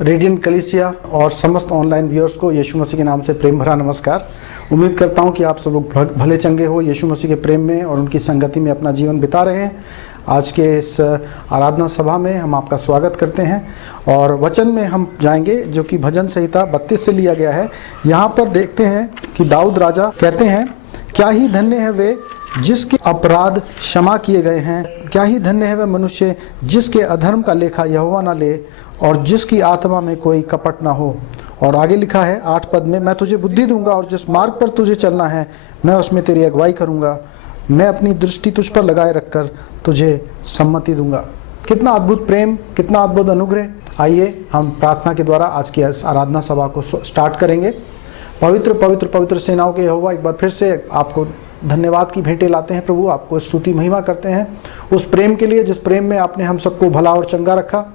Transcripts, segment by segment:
Radiant कलीसिया और समस्त ऑनलाइन व्यूअर्स को यीशु मसीह के नाम से प्रेम भरा नमस्कार। उम्मीद करता हूं कि आप सब लोग भले चंगे हो, यीशु मसीह के प्रेम में और उनकी संगति में अपना जीवन बिता रहे हैं। आज के इस आराधना सभा में हम आपका स्वागत करते हैं और वचन में हम जाएंगे जो कि भजन संहिता 32 से लिया गया है। यहाँ पर देखते हैं कि दाऊद राजा कहते हैं, क्या ही धन्य है वे जिसके अपराध क्षमा किए गए हैं, क्या ही धन्य है वह मनुष्य जिसके अधर्म का लेखा यहोवा ना ले और जिसकी आत्मा में कोई कपट ना हो। और आगे लिखा है 8 पद में, मैं तुझे बुद्धि दूंगा और जिस मार्ग पर तुझे चलना है मैं उसमें तेरी अगुवाई करूंगा, मैं अपनी दृष्टि तुझ पर लगाए रखकर तुझे सम्मति दूंगा। कितना अद्भुत प्रेम, कितना अद्भुत अनुग्रह। आइए हम प्रार्थना के द्वारा आज की आराधना सभा को स्टार्ट करेंगे। पवित्र पवित्र पवित्र सेनाओं के यहोवा, एक बार फिर से आपको धन्यवाद की भेंटें लाते हैं प्रभु, आपको स्तुति महिमा करते हैं उस प्रेम के लिए जिस प्रेम में आपने हम सबको भला और चंगा रखा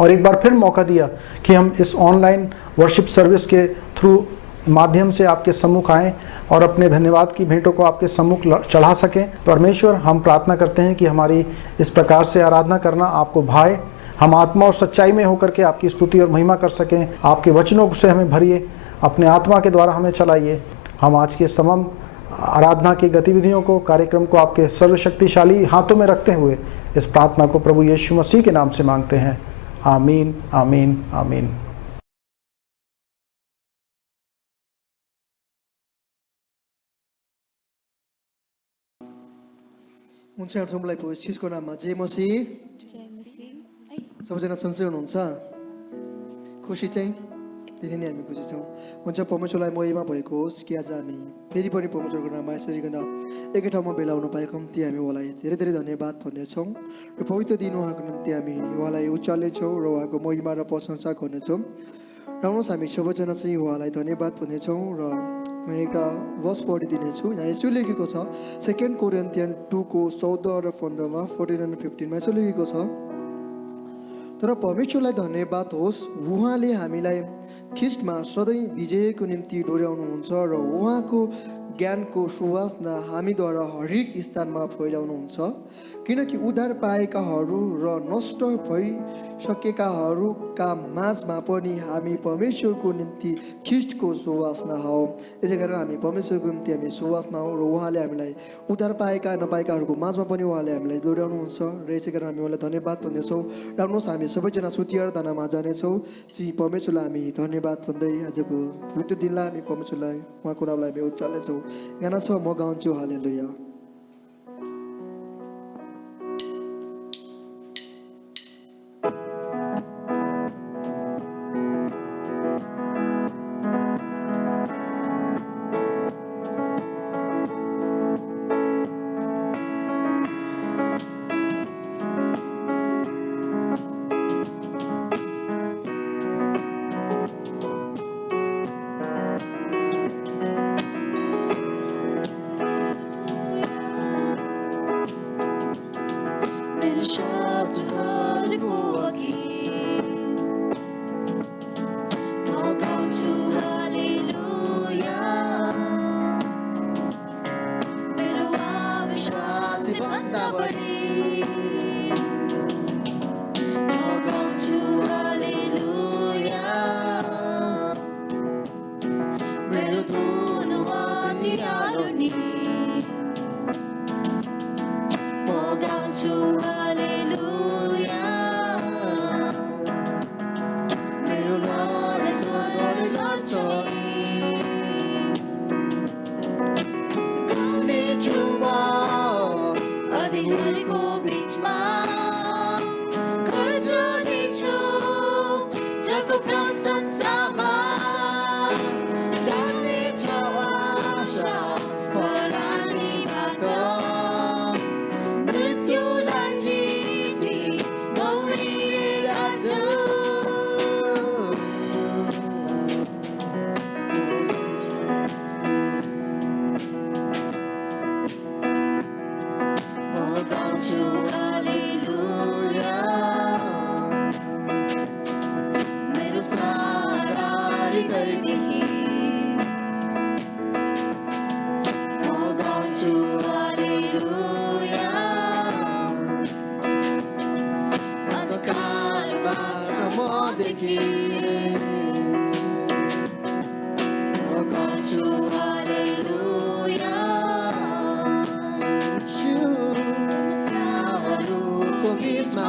और एक बार फिर मौका दिया कि हम इस ऑनलाइन वर्शिप सर्विस के थ्रू माध्यम से आपके सम्मुख आएँ और अपने धन्यवाद की भेंटों को आपके सम्मुख चढ़ा सकें। परमेश्वर, हम प्रार्थना करते हैं कि हमारी इस प्रकार से आराधना करना आपको भाए, हम आत्मा और सच्चाई में होकर के आपकी स्तुति और महिमा कर सकें। आपके वचनों से हमें भरिए, अपने आत्मा के द्वारा हमें चलाइए। हम आज के तमाम आराधना की गतिविधियों को, कार्यक्रम को आपके सर्वशक्तिशाली हाथों में रखते हुए इस प्रार्थना को प्रभु यीशु मसीह के नाम से मांगते हैं। आमीन, आमीन, आमीन। हुन्छ हामीलाई प्रभु नाममा जय मसीह। सबैजना सन्चै हुनुहुन्छ? खुसी चाहिँ धेरै नै हामी खुसी छौँ। हुन्छ, परमेश्वरलाई महिमा भएको होस् कि आज हामी फेरि पनि परमेश्वरको नाममा यसरीकन एकै ठाउँमा भेला हुन पाएको निम्ति हामी उहाँलाई धेरै धेरै धन्यवाद भन्नेछौँ र पवित्र दिन उहाँको निम्ति हामी उहाँलाई उचाल्नेछौँ र उहाँको महिमा र प्रशंसा गर्नेछौँ। र आउनुहोस् हामी सबैजना चाहिँ उहाँलाई धन्यवाद भन्नेछौँ र म एउटा वर्स पढिदिनेछु। यहाँ यसो लेखेको छ 2 कोरिन्थियन 2 को 14 र 15मा 14 र 15मा यसो लेखेको छ, तर परमेश्वरलाई धन्यवाद होस्, उहाँले हामीलाई ख्रिस्टमा सधैँ विजयको निम्ति डोर्याउनुहुन्छ र उहाँको ज्ञानको सुवासना हामीद्वारा हरेक स्थानमा फैलाउनुहुन्छ, किनकि उद्धार पाएकाहरू र नष्ट भइसकेकाहरूका माझमा पनि हामी परमेश्वरको निम्ति ख्रिस्टको सुवासना हो। यसै कारण हामी परमेश्वरको निम्ति हामी सुवासना हो र उहाँले हामीलाई उद्धार पाएका नपाएकाहरूको माझमा पनि उहाँले हामीलाई दोहोऱ्याउनुहुन्छ र यसै कारण हामी उहाँलाई धन्यवाद भन्नेछौँ। र आउनुहोस् हामी सबैजना स्तुति आराधनामा जानेछौँ। श्री परमेश्वरलाई हामी धन्यवाद भन्दै आजको पवित्र दिनलाई हामी परमेश्वरलाई उहाँको नामलाई हामी उचाल्नेछौँ। गाना छ, म गाउँछु हालेलुया।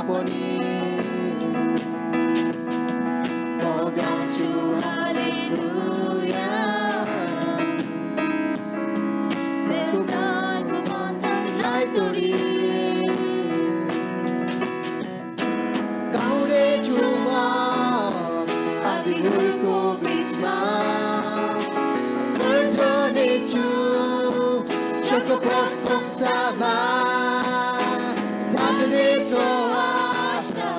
पनि म गाउँछु हालेलुया मेरो जानको बन्धनलाई तोडी गाउनेछु म आँधीहरूको बिचमा गर्जनेछु जगको प्रशंसामा जाग्नेछ आशा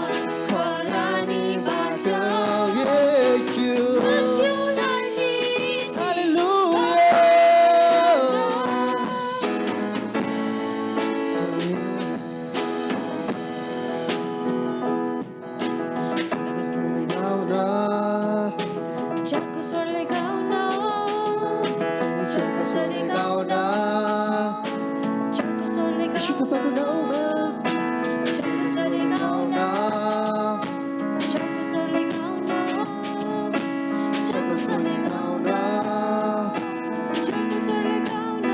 खरानीबाट मृत्युलाई जित्ने हालेलुया Jago swरले गाउन जागो स्वरले गाउन Jago swरले यीशु तपाईँको नाउँमा Jago swरले गाउन गाउन Jago swरले गाउन जागो स्वरले गाउन Jago swरले गाउन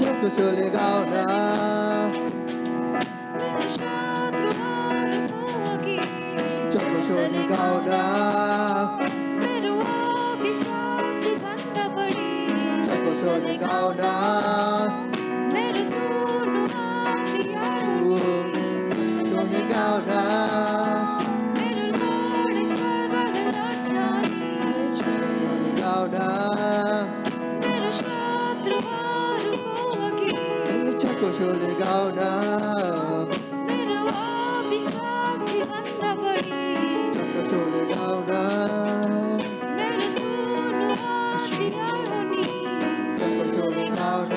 जागो स्वरले गाउन मेरो शत्रुहरूको अघि जागो स्वरले गाउन मेरो अविश्वासी भन्दा बढी जागो स्वरले गाउन मेरो ठुलो हतियार हो जागो स्वरले गाउन मेरो लडाइँ स्वर्गले लड्छ नि जागो स्वरले गाउन मेरो शत्रुहरूको अघि जागो स्वरले गाउन मेरो अविश्वासी भन्दा बढी जागो स्वरले गाउन मेरो ठुलो हतियार हो नि जागो स्वरले गाउन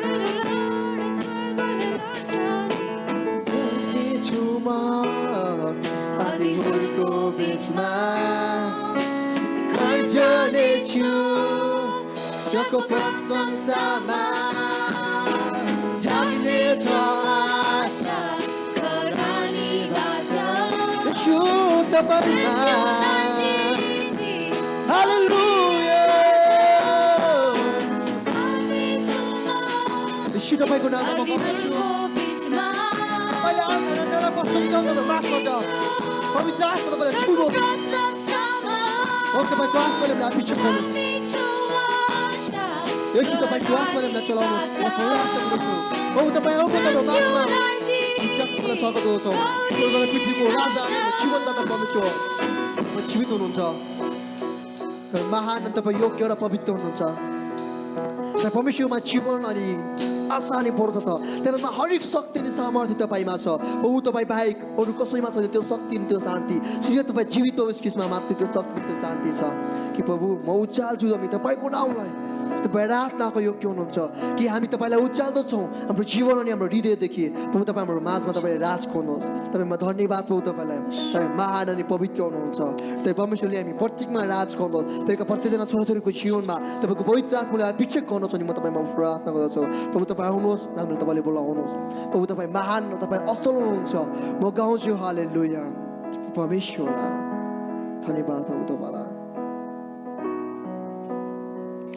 मेरो लडाइँ स्वर्गले लड्छ नि छु म आँधीहरूको बिचमा गर्जनेछु जगको प्रशंसामा जाग्नेछ आशा खरानीबाट यीशु तपाईँमा हालेलुया यीशु तपाईँको नाममा म पकाउँछु बिचमा मैले आँखाबाट प्रशंसाको मासबाट पवित्र आत्मा तपाईँलाई छुनु तपाईँको आत्माले मलाई अभिषेक गर्नु यीशु तपाईँको आत्माले मलाई चलाउनुहोस् म पूर्ण आत्मा गर्छु तपाईँ आउनु मासमा मलाई स्वागत गर्छौँ पृथ्वीको राजा जीवनदाता परमेश्वर तपाईँ जीवित हुनुहुन्छ महान तपाईँ योग्य र पवित्र हुनुहुन्छ परमेश्वरमा जीवन अनि आशा अनि भरोसा छ त्यसमा हरेक शक्ति अनि सामर्थ्य तपाईँमा छ ऊ तपाईँ बाहेक अरू कसैमा छ त्यो शक्ति अनि त्यो शान्ति सिधै तपाईँ जीवित हो यसमा मात्र त्यो शक्ति त्यो शान्ति छ कि प्रभु म उचाल्छु हामी तपाईँको नाउँलाई तपाईँ रातनाको योग्य हुनुहुन्छ कि हामी तपाईँलाई उचाल्दछौँ हाम्रो जीवन अनि हाम्रो हृदयदेखि प्रभु तपाईँ हाम्रो माझमा तपाईँले राज खोल्नुहोस् तपाईँमा धन्यवाद प्रभु तपाईँलाई तपाईँ महान अनि पवित्र हुनुहुन्छ तपाईँ परमेश्वरले हामी प्रत्येकमा राज गर्नुहोस् तपाईँको प्रत्येकजना छोराछोरीको जीवनमा तपाईँको पवित्र आत्माले अभिषेक गर्नुहोस् अनि म तपाईँमा प्रार्थना गर्दछु प्रभु तपाईँ आउनुहोस् र हामीले तपाईँले बोलाउनुहोस् प्रभु तपाईँ महान र तपाईँ असल हुनुहुन्छ म गाउँछु हालेलुया परमेश्वरलाई धन्यवाद प्रभु तपाईँलाई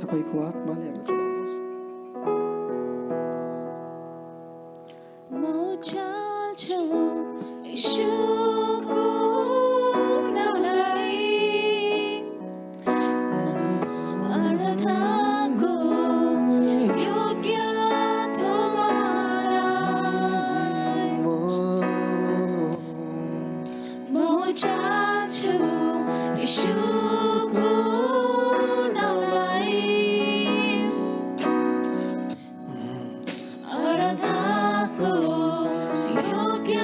तपाईँको आत्माले हामीलाई चलाउनुहोस् म चाल्छु यीशुको नाउँलाई आराधनाको योग्य तुम्हारा म चाल्छु यीशुको नाउँलाई आराधनाको योग्य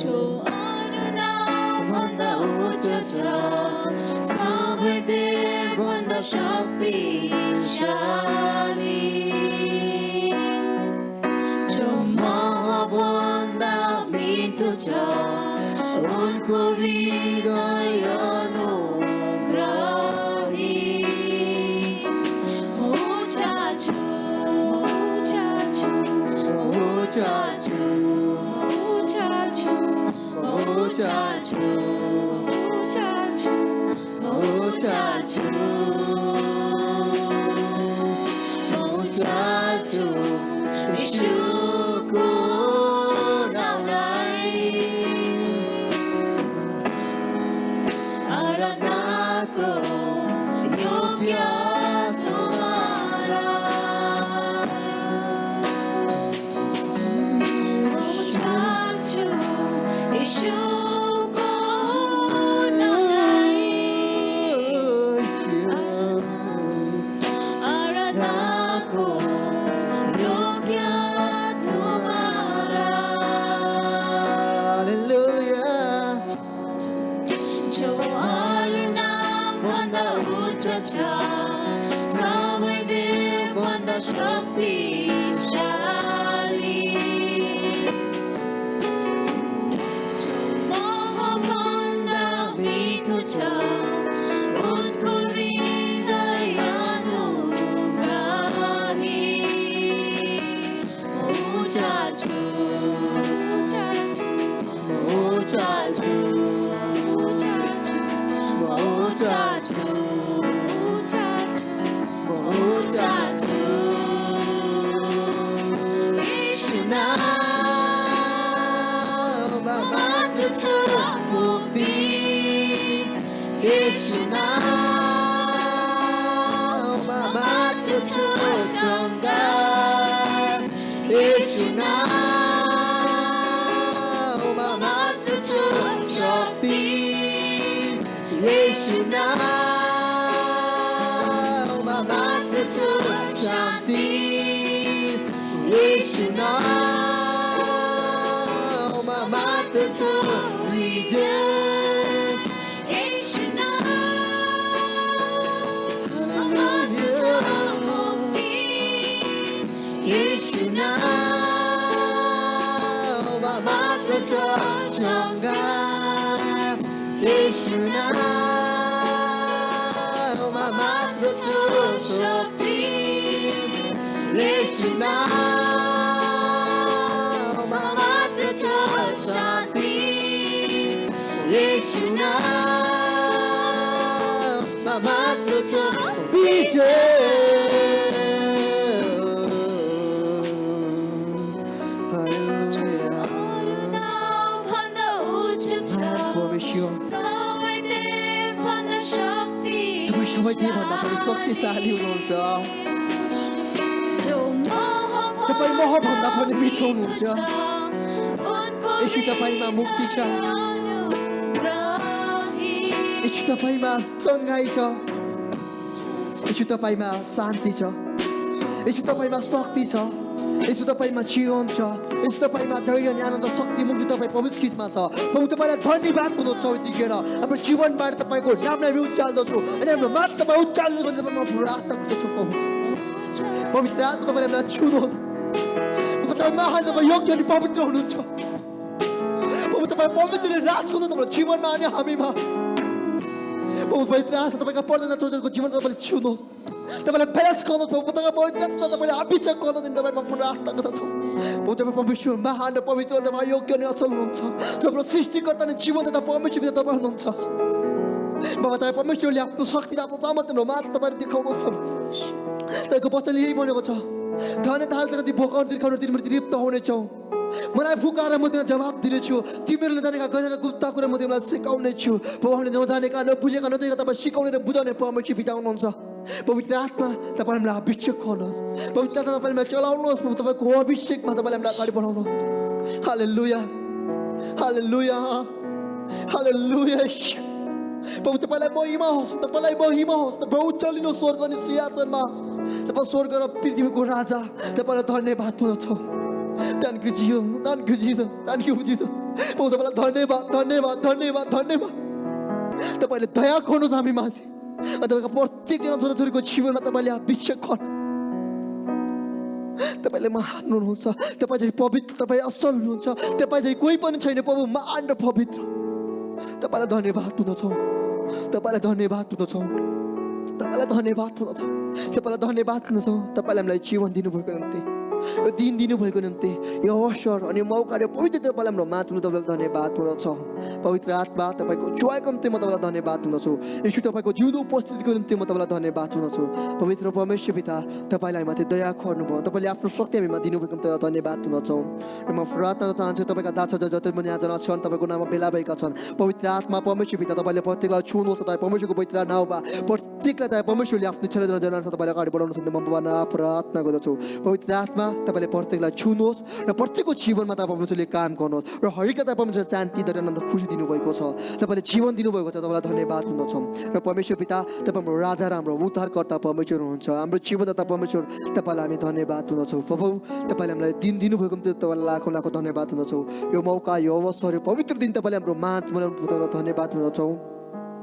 जो अरू नामभन्दा उच्च छ सबै देवभन्दा शक्तिशाली जो महभन्दा मिठो छ उनको हृदय अनुग्रही उचाल्छु उचाल्छु उचाल्छु उचाल्छु उचाल्छु उचाल्छु उचाल्छु उचाल्छु येशूको नाउँलाई आराधनाको योग्य तुम्हारा चाहन्छु येशूको नाउँलाई आराधनाको योग्य तुम्हारा Hallelujah. जो अरू नामभन्दा उच्च छ सबै देवभन्दा शक्तिशाली जो महभन्दा मिठो छ उनको हृदय अनुग्राही ऊँचा छु ऊँचा छु शांति येशू नाम मात्र छु विजय येशू नाम मात्र छु मुक्ति येशू नाम मात्र छु संगार येशू नाम मात्र छु शक्ति येशू नाम मात्र छु शांति येशू नाम मात्र छु विजय हालेलुया भन्दा उच्च छ परमेश्वर सबै देवभन्दा शक्ति तपाईँ सबै देवभन्दा पनि शक्तिशाली हुनुहुन्छ जो तपाईँ महभन्दा पनि मिठो हुनुहुन्छ उनको येशू तपाईँमा मुक्ति छ अनुग्राही येशू तपाईँमा चङ्गाई छ येशू तपाईँमा शान्ति छ येशू तपाईँमा शक्ति छ येशू तपाईँमा जीवन छ येशू तपाईँमा धैर्य अनि आनन्द शक्ति मुक्ति तपाईँ पवित्र खिचमा छ म तपाईँलाई धन्यवाद दिँदछु यतिखेर हाम्रो जीवनबाट तपाईँको नामलाई उचाल्दछु अनि हाम्रो मात्र तपाईँ उचाल्नु भने तपाईँ म प्रार्थना गर्दछु पवित्र आत्मा तपाईँले हामीलाई छुनुहोस् तपाईँ महान तपाईँ योग्य अनि पवित्र हुनुहुन्छ तपाईँ पवित्रले राज गर्नु हाम्रो जीवनमा अनि हामीमा पवित्र आत्मा तपाईँका पर्दैन टोटलको जीवन तपाईँले छुनुहोस् तपाईँलाई ब्यालेन्स गर्नुहोस् तपाईँको पवित्र आत्मा तपाईँले अभिषेक गर्नुहोस् अनि तपाईँ म प्रार्थना गर्दछु तपाईँ परमेश्वर महान र पवित्र तपाईँ योग्य अनि अचल हुनुहुन्छ हाम्रो सृष्टिकर्ता अनि जीवनदाता परमेश्वर तपाईँ हुनुहुन्छ बाबा तपाईँ परमेश्वरले आफ्नो शक्ति र आफ्नो सामर्थ्य मात्र तपाईँले देखाउनुहोस् तपाईँको वचनले यही भनेको छ धन धारका ती भोकाउनु तिर्खाउनु तिमीहरू तृप्त हुनेछौ मलाई फुकाएर म तिमीलाई जवाब दिनेछु तिमीहरूले नजानेका गजर गुप्त कुरा म तिमीलाई सिकाउने छु हामीले नजानेका नबुझेका नदेखेका तपाईँ सिकाउने र बुझाउने परमेश्वर पिता हुनुहुन्छ पवित्र आत्मा तपाईँले हामीलाई अभिषेक गर्नुहोस् पवित्र आत्मा तपाईँले हामीलाई चलाउनुहोस् तपाईँको अभिषेकमा तपाईँले हामीलाई अगाडि बढाउनुहोस् हालेलुया हालेलुया हालेलुया प्रभु तपाईँलाई महिमा होस् तपाईँलाई महिमा होस् तपाईँ उचालिनु स्वर्ग अनि सिंहासनमा तपाईँ स्वर्ग र पृथ्वीको राजा तपाईँलाई धन्यवाद हुँदछौँ Thank you, Jesus. Thank you, Jesus. Thank you, Jesus. प्रभु तपाईँलाई धन्यवाद धन्यवाद धन्यवाद धन्यवाद तपाईँले दया गर्नुहोस् हामी माथि तपाईँको प्रत्येकजना छोराछोरीको जीवनमा तपाईँले अभिषेक गर्नु तपाईँले महान हुनुहुन्छ तपाईँ चाहिँ पवित्र तपाईँ असल हुनुहुन्छ तपाईँ चाहिँ कोही पनि छैन प्रभु महान र पवित्र तपाईँलाई धन्यवाद हुँदछौँ तपाईँलाई धन्यवाद हुँदछौँ तपाईँलाई धन्यवाद हुँदछौँ तपाईँलाई धन्यवाद हुँदछौँ तपाईँले हामीलाई जीवन दिनुभएको निम्ति यो दिन दिनुभएको निम्ति यो अवसर अनि मौका र पवित्र तपाईँलाई हाम्रो माथि तपाईँलाई धन्यवाद दिँदछौँ। पवित्र आत्मा तपाईँको चुहाएको निम्ति म तपाईँलाई धन्यवाद दिँदछु। यसो तपाईँको जिउँदो उपस्थितिको निम्ति म तपाईँलाई धन्यवाद दिँदछु। पवित्र परमेश्वर पिता तपाईँलाई माथि दया गर्नुभयो, तपाईँले आफ्नो शक्ति हामीमा दिनुभएको निम्ति धन्यवाद दिँदछौँ। र म प्रार्थना गर्न चाहन्छु तपाईँका दास जति पनि आज छन् तपाईँको नाममा भेला भएका छन्, पवित्र आत्मा परमेश्वर पिता तपाईँले प्रत्येकलाई छुनुहोस्। तपाईँ परमेश्वरको पवित्र नाउँमा प्रत्येकलाई तपाईँ परमेश्वरले आफ्नो छोरा जनान्छ तपाईँलाई अगाडि बढाउनु सक्ने म प्रार्थना गर्दछु। पवित्र आत्मा तपाईँले प्रत्येकलाई छुनुहोस् र प्रत्येकको जीवनमा तपाईँ परमेश्वरले काम गर्नुहोस् र हरेकलाई तपाईँ परमेश्वर शान्ति दयानन्द खुसी दिनुभएको छ, तपाईँले जीवन दिनुभएको छ, तपाईँलाई धन्यवाद दिँदछौँ। र परमेश्वर पिता तपाईँ हाम्रो राजा र हाम्रो उद्धारकर्ता परमेश्वर हुनुहुन्छ, हाम्रो जीवनदाता परमेश्वर, तपाईँलाई हामी धन्यवाद दिँदछौँ। प्रभु तपाईँले हामीलाई दिन दिनुभएको निम्ति तपाईँलाई लाखौँ लाखौँ धन्यवाद दिँदछौँ। यो मौका यो अवसर यो पवित्र दिन तपाईँले हाम्रो माझ बनाउनु तपाईँलाई धन्यवाद दिँदछौँ।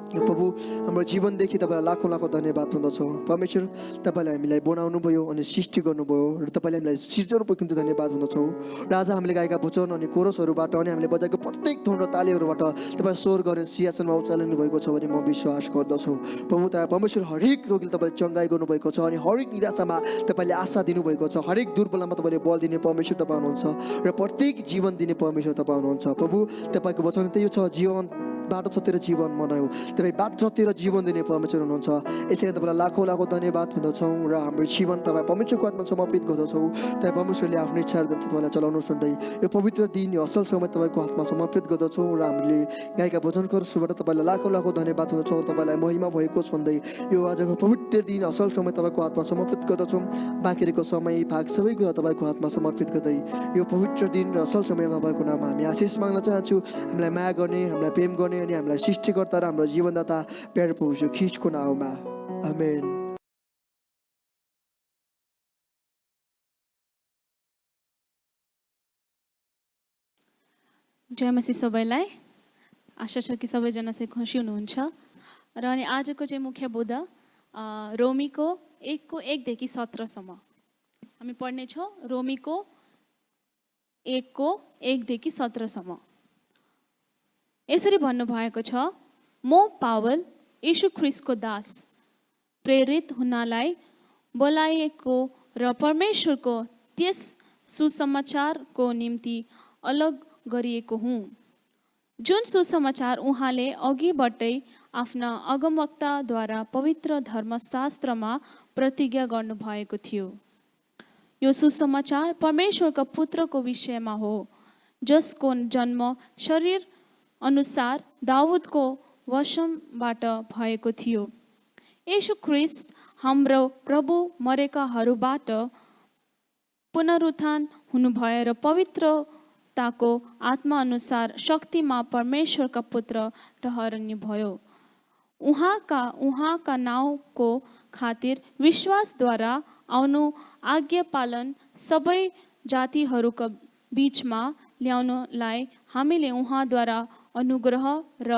प्रभु हाम्रो जीवनदेखि तपाईँलाई लाखौँ लाखौँ धन्यवाद दिँदछौँ। परमेश्वर तपाईँले हामीलाई बनाउनु भयो अनि सृष्टि गर्नुभयो र तपाईँले हामीलाई सिर्जनको निम्ति धन्यवाद दिँदछौँ। राजा हामीले गाएका भजन अनि कोरसहरूबाट अनि हामीले बजाएको प्रत्येक धुन र तालीहरूबाट तपाईँ स्वर गरेर सिंहासनमा उचाल्नु भएको छ भने म विश्वास गर्दछु। प्रभु तपाईँ परमेश्वर हरेक रोगीले तपाईँले चङ्गाई गर्नुभएको छ अनि हरेक निराशामा तपाईँले आशा दिनुभएको छ, हरेक दुर्बलमा तपाईँले बल दिने परमेश्वर तपाईँ हुनुहुन्छ र प्रत्येक जीवन दिने परमेश्वर तपाईँ हुनुहुन्छ। प्रभु तपाईँको वचन त्यही छ, जीवन बाटो छतिर जीवन मनाऊ, तपाईँ बाटो छतिर जीवन दिने परमेश्वर हुनुहुन्छ। यसरी तपाईँलाई लाखौँ लाखौँ धन्यवाद दिँदछौँ र हाम्रो जीवन तपाईँ परमेश्वरको हातमा समर्पित गर्दछौँ। तपाईँ परमेश्वरले आफ्नो इच्छाहरू दिन्छ तपाईँलाई चलाउनु सुन्दै यो पवित्र दिन यो असल समय तपाईँको हातमा समर्पित गर्दछौँ र हामीले गाएका भजनको सुबाट तपाईँलाई लाखौँ लाखौँ धन्यवाद दिँदछौँ। तपाईँलाई महिमा भएको भन्दै यो आजको पवित्र दिन असल समय तपाईँको हातमा समर्पित गर्दछौँ। बाँकी रहेको समय भाग सबै कुरा तपाईँको हातमा समर्पित गर्दै यो पवित्र दिन र असल समय तपाईँको नाममा हामी आशिष माग्न चाहन्छु। हामीलाई माया गर्ने, हामीलाई प्रेम गर्ने अनि हामीलाई सृष्टिकर्ता र हाम्रो जीवनदाता प्यारो प्रभु ख्रीष्टको नाउँमा आमेन। जय मसीह सबैलाई। आशा छ कि सबैजना चाहिँ खुसी हुनुहुन्छ र अनि आजको चाहिँ मुख्य बोध रोमीको 1:1-17 हामी पढ्नेछौँ। रोमीको 1:1-17 यसरी भन्नुभएको छ, म पावल यीशु ख्रीष्टको दास, प्रेरित हुनलाई बोलाइएको र परमेश्वरको त्यस सुसमाचारको निम्ति अलग गरिएको हुँ, जुन सुसमाचार उहाँले अघिबाटै आफ्ना अगमवक्ताद्वारा पवित्र धर्मशास्त्रमा प्रतिज्ञा गर्नुभएको थियो। यो सुसमाचार परमेश्वरका पुत्रको विषयमा हो, जसको जन्म शरीर अनुसार दाउदको वंशबाट भएको थियो। येशू ख्रीष्ट हाम्रो प्रभु मरेकाहरूबाट पुनरुत्थान हुनुभयो र पवित्रताको आत्मा अनुसार शक्तिमा परमेश्वरका पुत्र ठहरिनुभयो। उहाँका नाउँको खातिर विश्वासद्वारा आउनु आज्ञा पालन सबै जातिहरूका बिचमा ल्याउनलाई हामीले उहाँद्वारा अनुग्रह र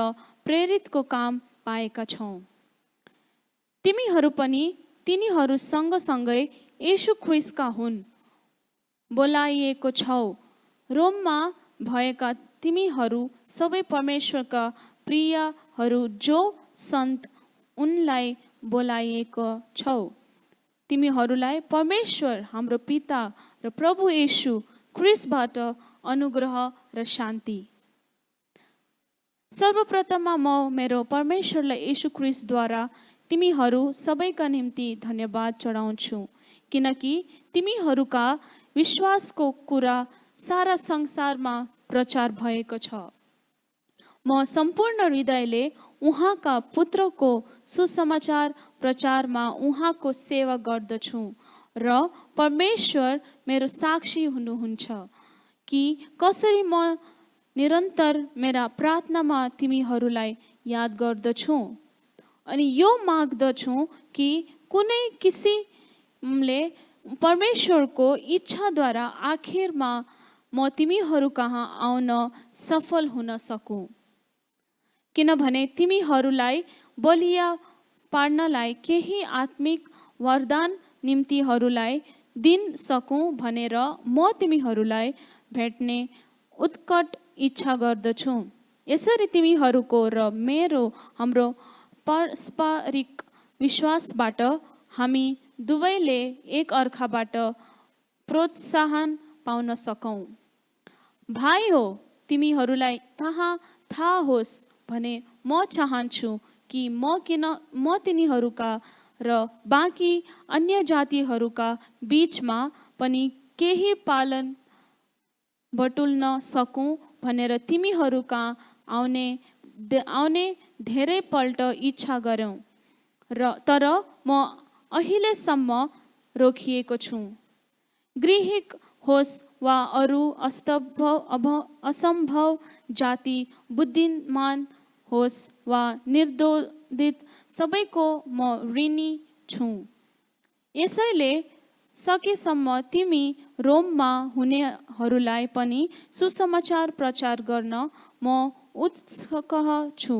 प्रेरितको काम पाएका छौँ। तिमीहरू पनि तिनीहरू सँगसँगै येशू ख्रीष्टका हुन्, बोलाइएको छौ। रोममा भएका तिमीहरू सबै परमेश्वरका प्रियहरू जो सन्त, उनलाई बोलाइएको छौ। तिमीहरूलाई परमेश्वर हाम्रो पिता र प्रभु येशू ख्रीष्टबाट अनुग्रह र शान्ति। सर्वप्रथममा म मेरो परमेश्वरलाई येशू ख्रीष्टद्वारा तिमीहरू सबैका निम्ति धन्यवाद चढाउँछु, किनकि तिमीहरूका विश्वासको कुरा सारा संसारमा प्रचार भएको छ। म सम्पूर्ण हृदयले उहाँका पुत्रको सुसमाचार प्रचारमा उहाँको सेवा गर्दछु र परमेश्वर मेरो साक्षी हुनुहुन्छ कि कसरी म निरन्तर मेरा प्रार्थनामा तिमीहरूलाई याद गर्दछु अनि यो माग्दछु कि कुनै किसिमले परमेश्वरको इच्छाद्वारा आखिरमा म तिमीहरू कहाँ आउन सफल हुन सकूँ, किनभने तिमीहरूलाई बलिया पार्नलाई केही आत्मिक वरदान निम्तिहरूलाई दिन सकूँ भनेर म तिमीहरूलाई भेट्ने उत्कट इच्छा गर्दछु। यसरी तिमीहरूको र हाम्रो पारस्परिक विश्वासबाट हामी दुवैले एक अर्काबाट प्रोत्साहन पाउन सकौँ। भाइ हो, तिमीहरूलाई थाहा होस् भने म चाहन्छु कि म तिनीहरूका र बाँकी अन्य जातिहरूका बीचमा पनि केही पालन बटुल्न सकौँ भनेर तिमीहरूका आउने धेरैपल्ट इच्छा गरौँ, तर म अहिलेसम्म रोकिएको छु। गृहिक होस् वा अरू असम्भव जाति, बुद्धिमान होस् वा निर्दोषित, सबैको म ऋणी छु। यसैले सकेसम्म तिमी रोममा हुनेहरूलाई पनि सुसमाचार प्रचार गर्न म उत्सुक छु,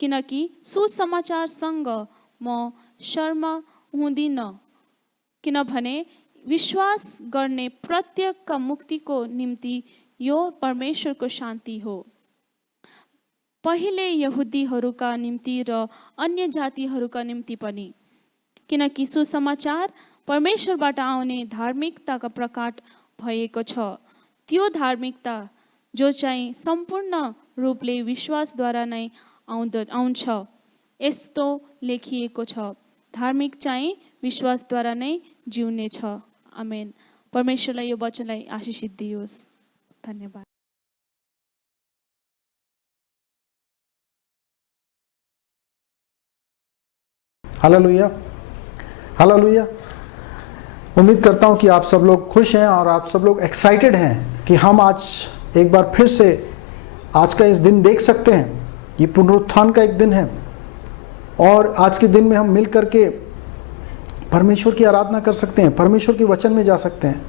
किनकि सुसमाचारसँग म शर्म हुँदिन, किनभने विश्वास गर्ने प्रत्येकका मुक्तिको निम्ति यो परमेश्वरको शान्ति हो, पहिले यहुदीहरूका निम्ति र अन्य जातिहरूका निम्ति पनि। किनकि सुसमाचार परमेश्वरबाट आउने धार्मिकताका प्रकट भएको छ, त्यो धार्मिकता जो चाहिँ सम्पूर्ण रूपले विश्वासद्वारा नै आउँछ। यस्तो लेखिएको छ, धार्मिक चाहिँ विश्वासद्वारा नै जिउने छ। आमेन। परमेश्वरलाई यो वचनलाई आशीषित दियोस्। धन्यवाद। Hallelujah, hallelujah. उम्मीद करता हूँ कि आप सब लोग खुश हैं और आप सब लोग एक्साइटेड हैं कि हम आज एक बार फिर से आज का इस दिन देख सकते हैं। ये पुनरुत्थान का एक दिन है और आज के दिन में हम मिल करके परमेश्वर की आराधना कर सकते हैं, परमेश्वर के वचन में जा सकते हैं।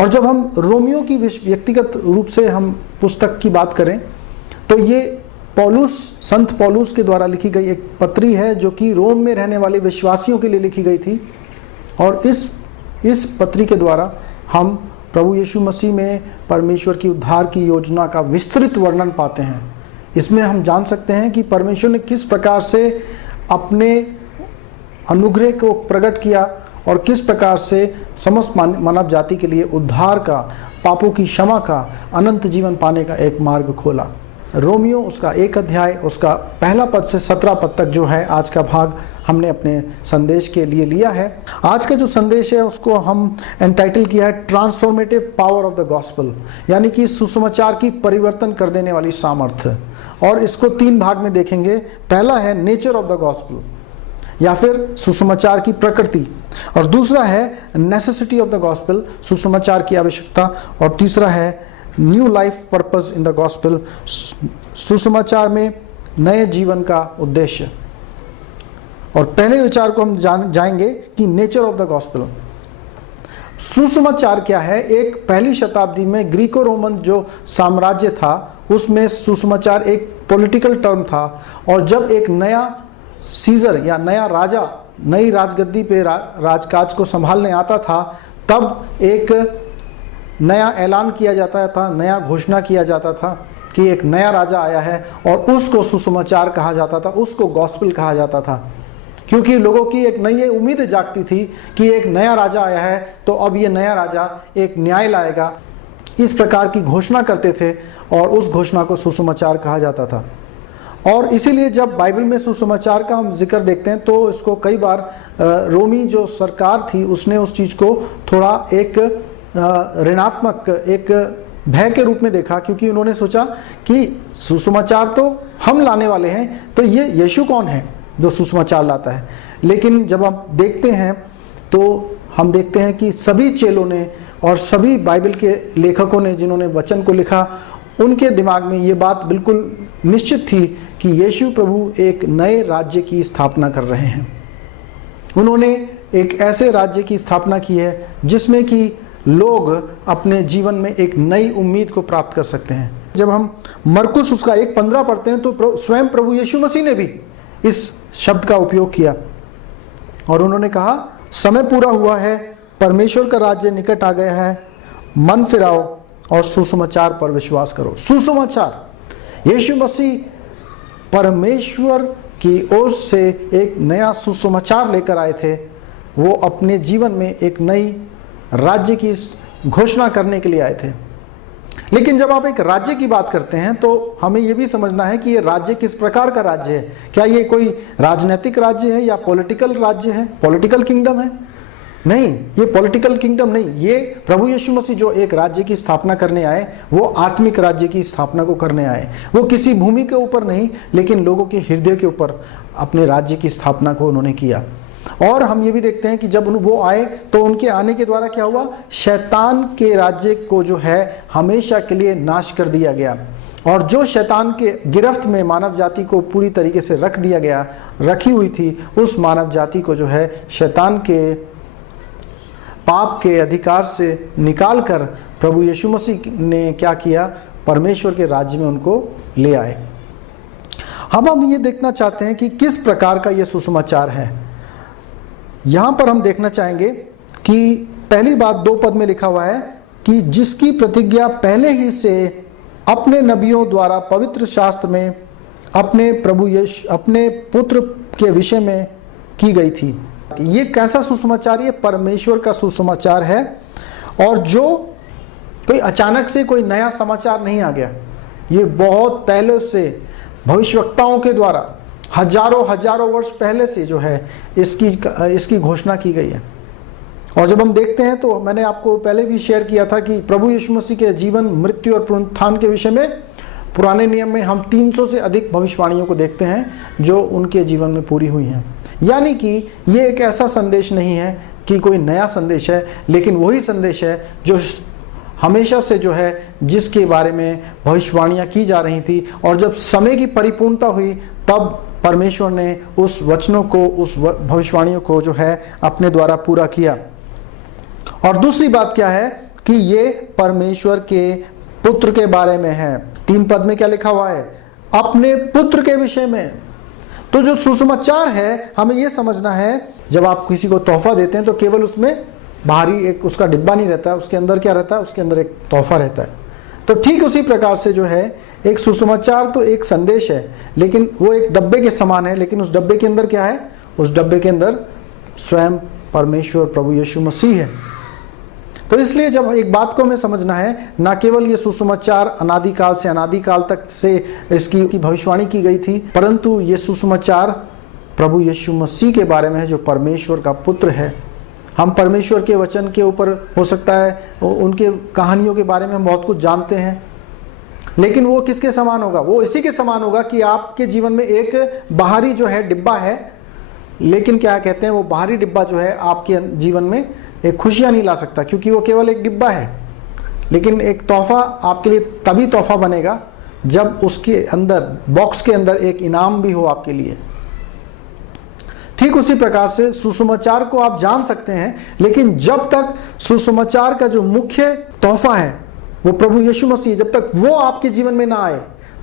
और जब हम रोमियो की व्यक्तिगत रूप से हम पुस्तक की बात करें तो ये संत पौलुस के द्वारा लिखी गई एक पत्री है जो कि रोम में रहने वाले विश्वासियों के लिए लिखी गई थी। और इस पत्री के द्वारा हम प्रभु यीशु मसीह में परमेश्वर की उद्धार की योजना का विस्तृत वर्णन पाते हैं। इसमें हम जान सकते हैं कि परमेश्वर ने किस प्रकार से अपने अनुग्रह को प्रकट किया और किस प्रकार से समस्त मानव जाति के लिए उद्धार का, पापों की क्षमा का, अनंत जीवन पाने का एक मार्ग खोला। रोमियो उसका 1 अध्याय उसका पहला पद से 17 पद तक जो है आज का भाग हमने अपने संदेश के लिए लिया है। आज का जो संदेश है उसको हम एंटाइटल किया है transformative power of the gospel, यानी कि सुसमाचार की परिवर्तन कर देने वाली सामर्थ्य। और इसको 3 भाग में देखेंगे। पहला है नेचर ऑफ द गॉस्पेल या फिर सुसमाचार की प्रकृति, और दूसरा है नेसेसिटी ऑफ द गॉस्पेल, सुसमाचार की आवश्यकता, और तीसरा है new life purpose in the gospel, सुसमाचार में नए जीवन का उद्देश्य। और पहले विचार को हम जाएंगे कि नेचर ऑफ द गॉस्पेल। सुसमाचार क्या है? एक पहली शताब्दी में ग्रीको रोमन जो साम्राज्य था उसमें सुसमाचार एक पॉलिटिकल टर्म था। और जब एक नया सीजर या नया राजा नई राजगद्दी पे राजकाज को संभालने आता था, तब एक नया ऐलान किया जाता था, नया घोषणा किया जाता था कि एक नया राजा आया है, और उसको सुसमाचार कहा जाता था, उसको गॉस्पेल कहा जाता था। क्योंकि लोगों की एक नई उम्मीद जागती थी कि एक नया राजा आया है, तो अब ये नया राजा एक न्याय लाएगा। इस प्रकार की घोषणा करते थे और उस घोषणा को सुसमाचार कहा जाता था। और इसीलिए जब बाइबल में सुसमाचार का हम जिक्र देखते हैं तो इसको कई बार रोमी जो सरकार थी उसने उस चीज़ को थोड़ा एक ऋणात्मक, एक भय के रूप में देखा, क्योंकि उन्होंने सोचा कि सुसमाचार तो हम लाने वाले हैं, तो ये यीशु कौन है जो सुसमाचार लाता है। लेकिन जब हम देखते हैं तो हम देखते हैं कि सभी चेलों ने और सभी बाइबल के लेखकों ने जिन्होंने वचन को लिखा, उनके दिमाग में ये बात बिल्कुल निश्चित थी कि यीशु प्रभु एक नए राज्य की स्थापना कर रहे हैं। उन्होंने एक ऐसे राज्य की स्थापना की है जिसमें कि लोग अपने जीवन में एक नई उम्मीद को प्राप्त कर सकते हैं। जब हम मरकुस उसका 1:15 पढ़ते हैं तो स्वयं प्रभु यीशु मसीह ने भी इस शब्द का उपयोग किया और उन्होंने कहा, समय पूरा हुआ है, परमेश्वर का राज्य निकट आ गया है, मन फिराओ और सुसमाचार पर विश्वास करो। सुसमाचार, यीशु मसीह परमेश्वर की ओर से एक नया सुसमाचार लेकर आए थे। वो अपने जीवन में एक नई राज्य की घोषणा करने के लिए आए थे। लेकिन जब आप एक राज्य की बात करते हैं तो हमें यह भी समझना है कि ये राज्य किस प्रकार का राज्य है। क्या ये कोई राजनीतिक राज्य है या पॉलिटिकल राज्य है, पॉलिटिकल किंगडम है? नहीं, ये पॉलिटिकल किंगडम नहीं। ये प्रभु यीशु मसीह जो एक राज्य की स्थापना करने आए, वो आत्मिक राज्य की स्थापना को करने आए। वो किसी भूमि के ऊपर नहीं, लेकिन लोगों के हृदय के ऊपर अपने राज्य की स्थापना को उन्होंने किया। और हम ये भी देखते हैं कि जब वो आए तो उनके आने के द्वारा क्या हुआ, शैतान के राज्य को जो है हमेशा के लिए नाश कर दिया गया। और जो शैतान के गिरफ्त में मानव जाति को पूरी तरीके से रखी हुई थी, उस मानव जाति को जो है शैतान के पाप के अधिकार से निकालकर प्रभु यीशु मसीह ने क्या किया, परमेश्वर के राज्य में उनको ले आए। हम ये देखना चाहते हैं कि किस प्रकार का ये सुसमाचार है। यहां पर हम देखना चाहेंगे कि पहली बात 2 पद में लिखा हुआ है कि जिसकी प्रतिज्ञा पहले ही से अपने नबियों द्वारा पवित्र शास्त्र में अपने पुत्र के विषय में की गई थी। ये कैसा सुसमाचार? ये परमेश्वर का सुसमाचार है, और जो कोई अचानक से कोई नया समाचार नहीं आ गया। ये बहुत पहले से भविष्यवक्ताओं के द्वारा हजारों वर्ष पहले से जो है इसकी घोषणा की गई है। और जब हम देखते हैं तो मैंने आपको पहले भी शेयर किया था कि प्रभु यीशु मसीह के जीवन, मृत्यु और पुनरुत्थान के विषय में पुराने नियम में हम 300 से अधिक भविष्यवाणियों को देखते हैं जो उनके जीवन में पूरी हुई हैं। यानी कि ये एक ऐसा संदेश नहीं है कि कोई नया संदेश है, लेकिन वही संदेश है जो हमेशा से जो है जिसके बारे में भविष्यवाणियां की जा रही थी। और जब समय की परिपूर्णता हुई तब परमेश्वर ने उस वचनों को, उस भविष्यवाणियों को जो है अपने द्वारा पूरा किया। और दूसरी बात क्या है कि ये परमेश्वर के पुत्र के बारे में है। 3 पद में क्या लिखा हुआ है, अपने पुत्र के विषय में। तो जो सुसमाचार है, हमें यह समझना है, जब आप किसी को तोहफा देते हैं तो केवल उसमें बाहरी एक उसका डिब्बा नहीं रहता है, उसके अंदर क्या रहता है, उसके अंदर एक तोहफा रहता है। तो ठीक उसी प्रकार से जो है एक सुसमाचार तो एक संदेश है, लेकिन वो एक डब्बे के समान है। लेकिन उस डब्बे के अंदर क्या है, उस डब्बे के अंदर स्वयं परमेश्वर प्रभु यीशु मसीह है। तो इसलिए जब एक बात को हमें समझना है, ना केवल ये सुसमाचार अनादिकाल से अनादिकाल तक से इसकी भविष्यवाणी की गई थी, परंतु ये सुसमाचार प्रभु यीशु मसीह के बारे में है जो परमेश्वर का पुत्र है। हम परमेश्वर के वचन के ऊपर हो सकता है उनके कहानियों के बारे में हम बहुत कुछ जानते हैं, लेकिन वो किसके समान होगा? वो इसी के समान होगा कि आपके जीवन में एक बाहरी जो है डिब्बा है, लेकिन क्या कहते हैं, वो बाहरी डिब्बा जो है आपके जीवन में एक खुशियां नहीं ला सकता, क्योंकि वो केवल एक डिब्बा है। लेकिन एक तोहफा आपके लिए तभी तोहफा बनेगा जब उसके अंदर, बॉक्स के अंदर एक इनाम भी हो आपके लिए। ठीक उसी प्रकार से सुसमाचार को आप जान सकते हैं, लेकिन जब तक सुसमाचार का जो मुख्य तोहफा है वो प्रभु यीशु मसीह, जब तक वो आपके जीवन में ना आए,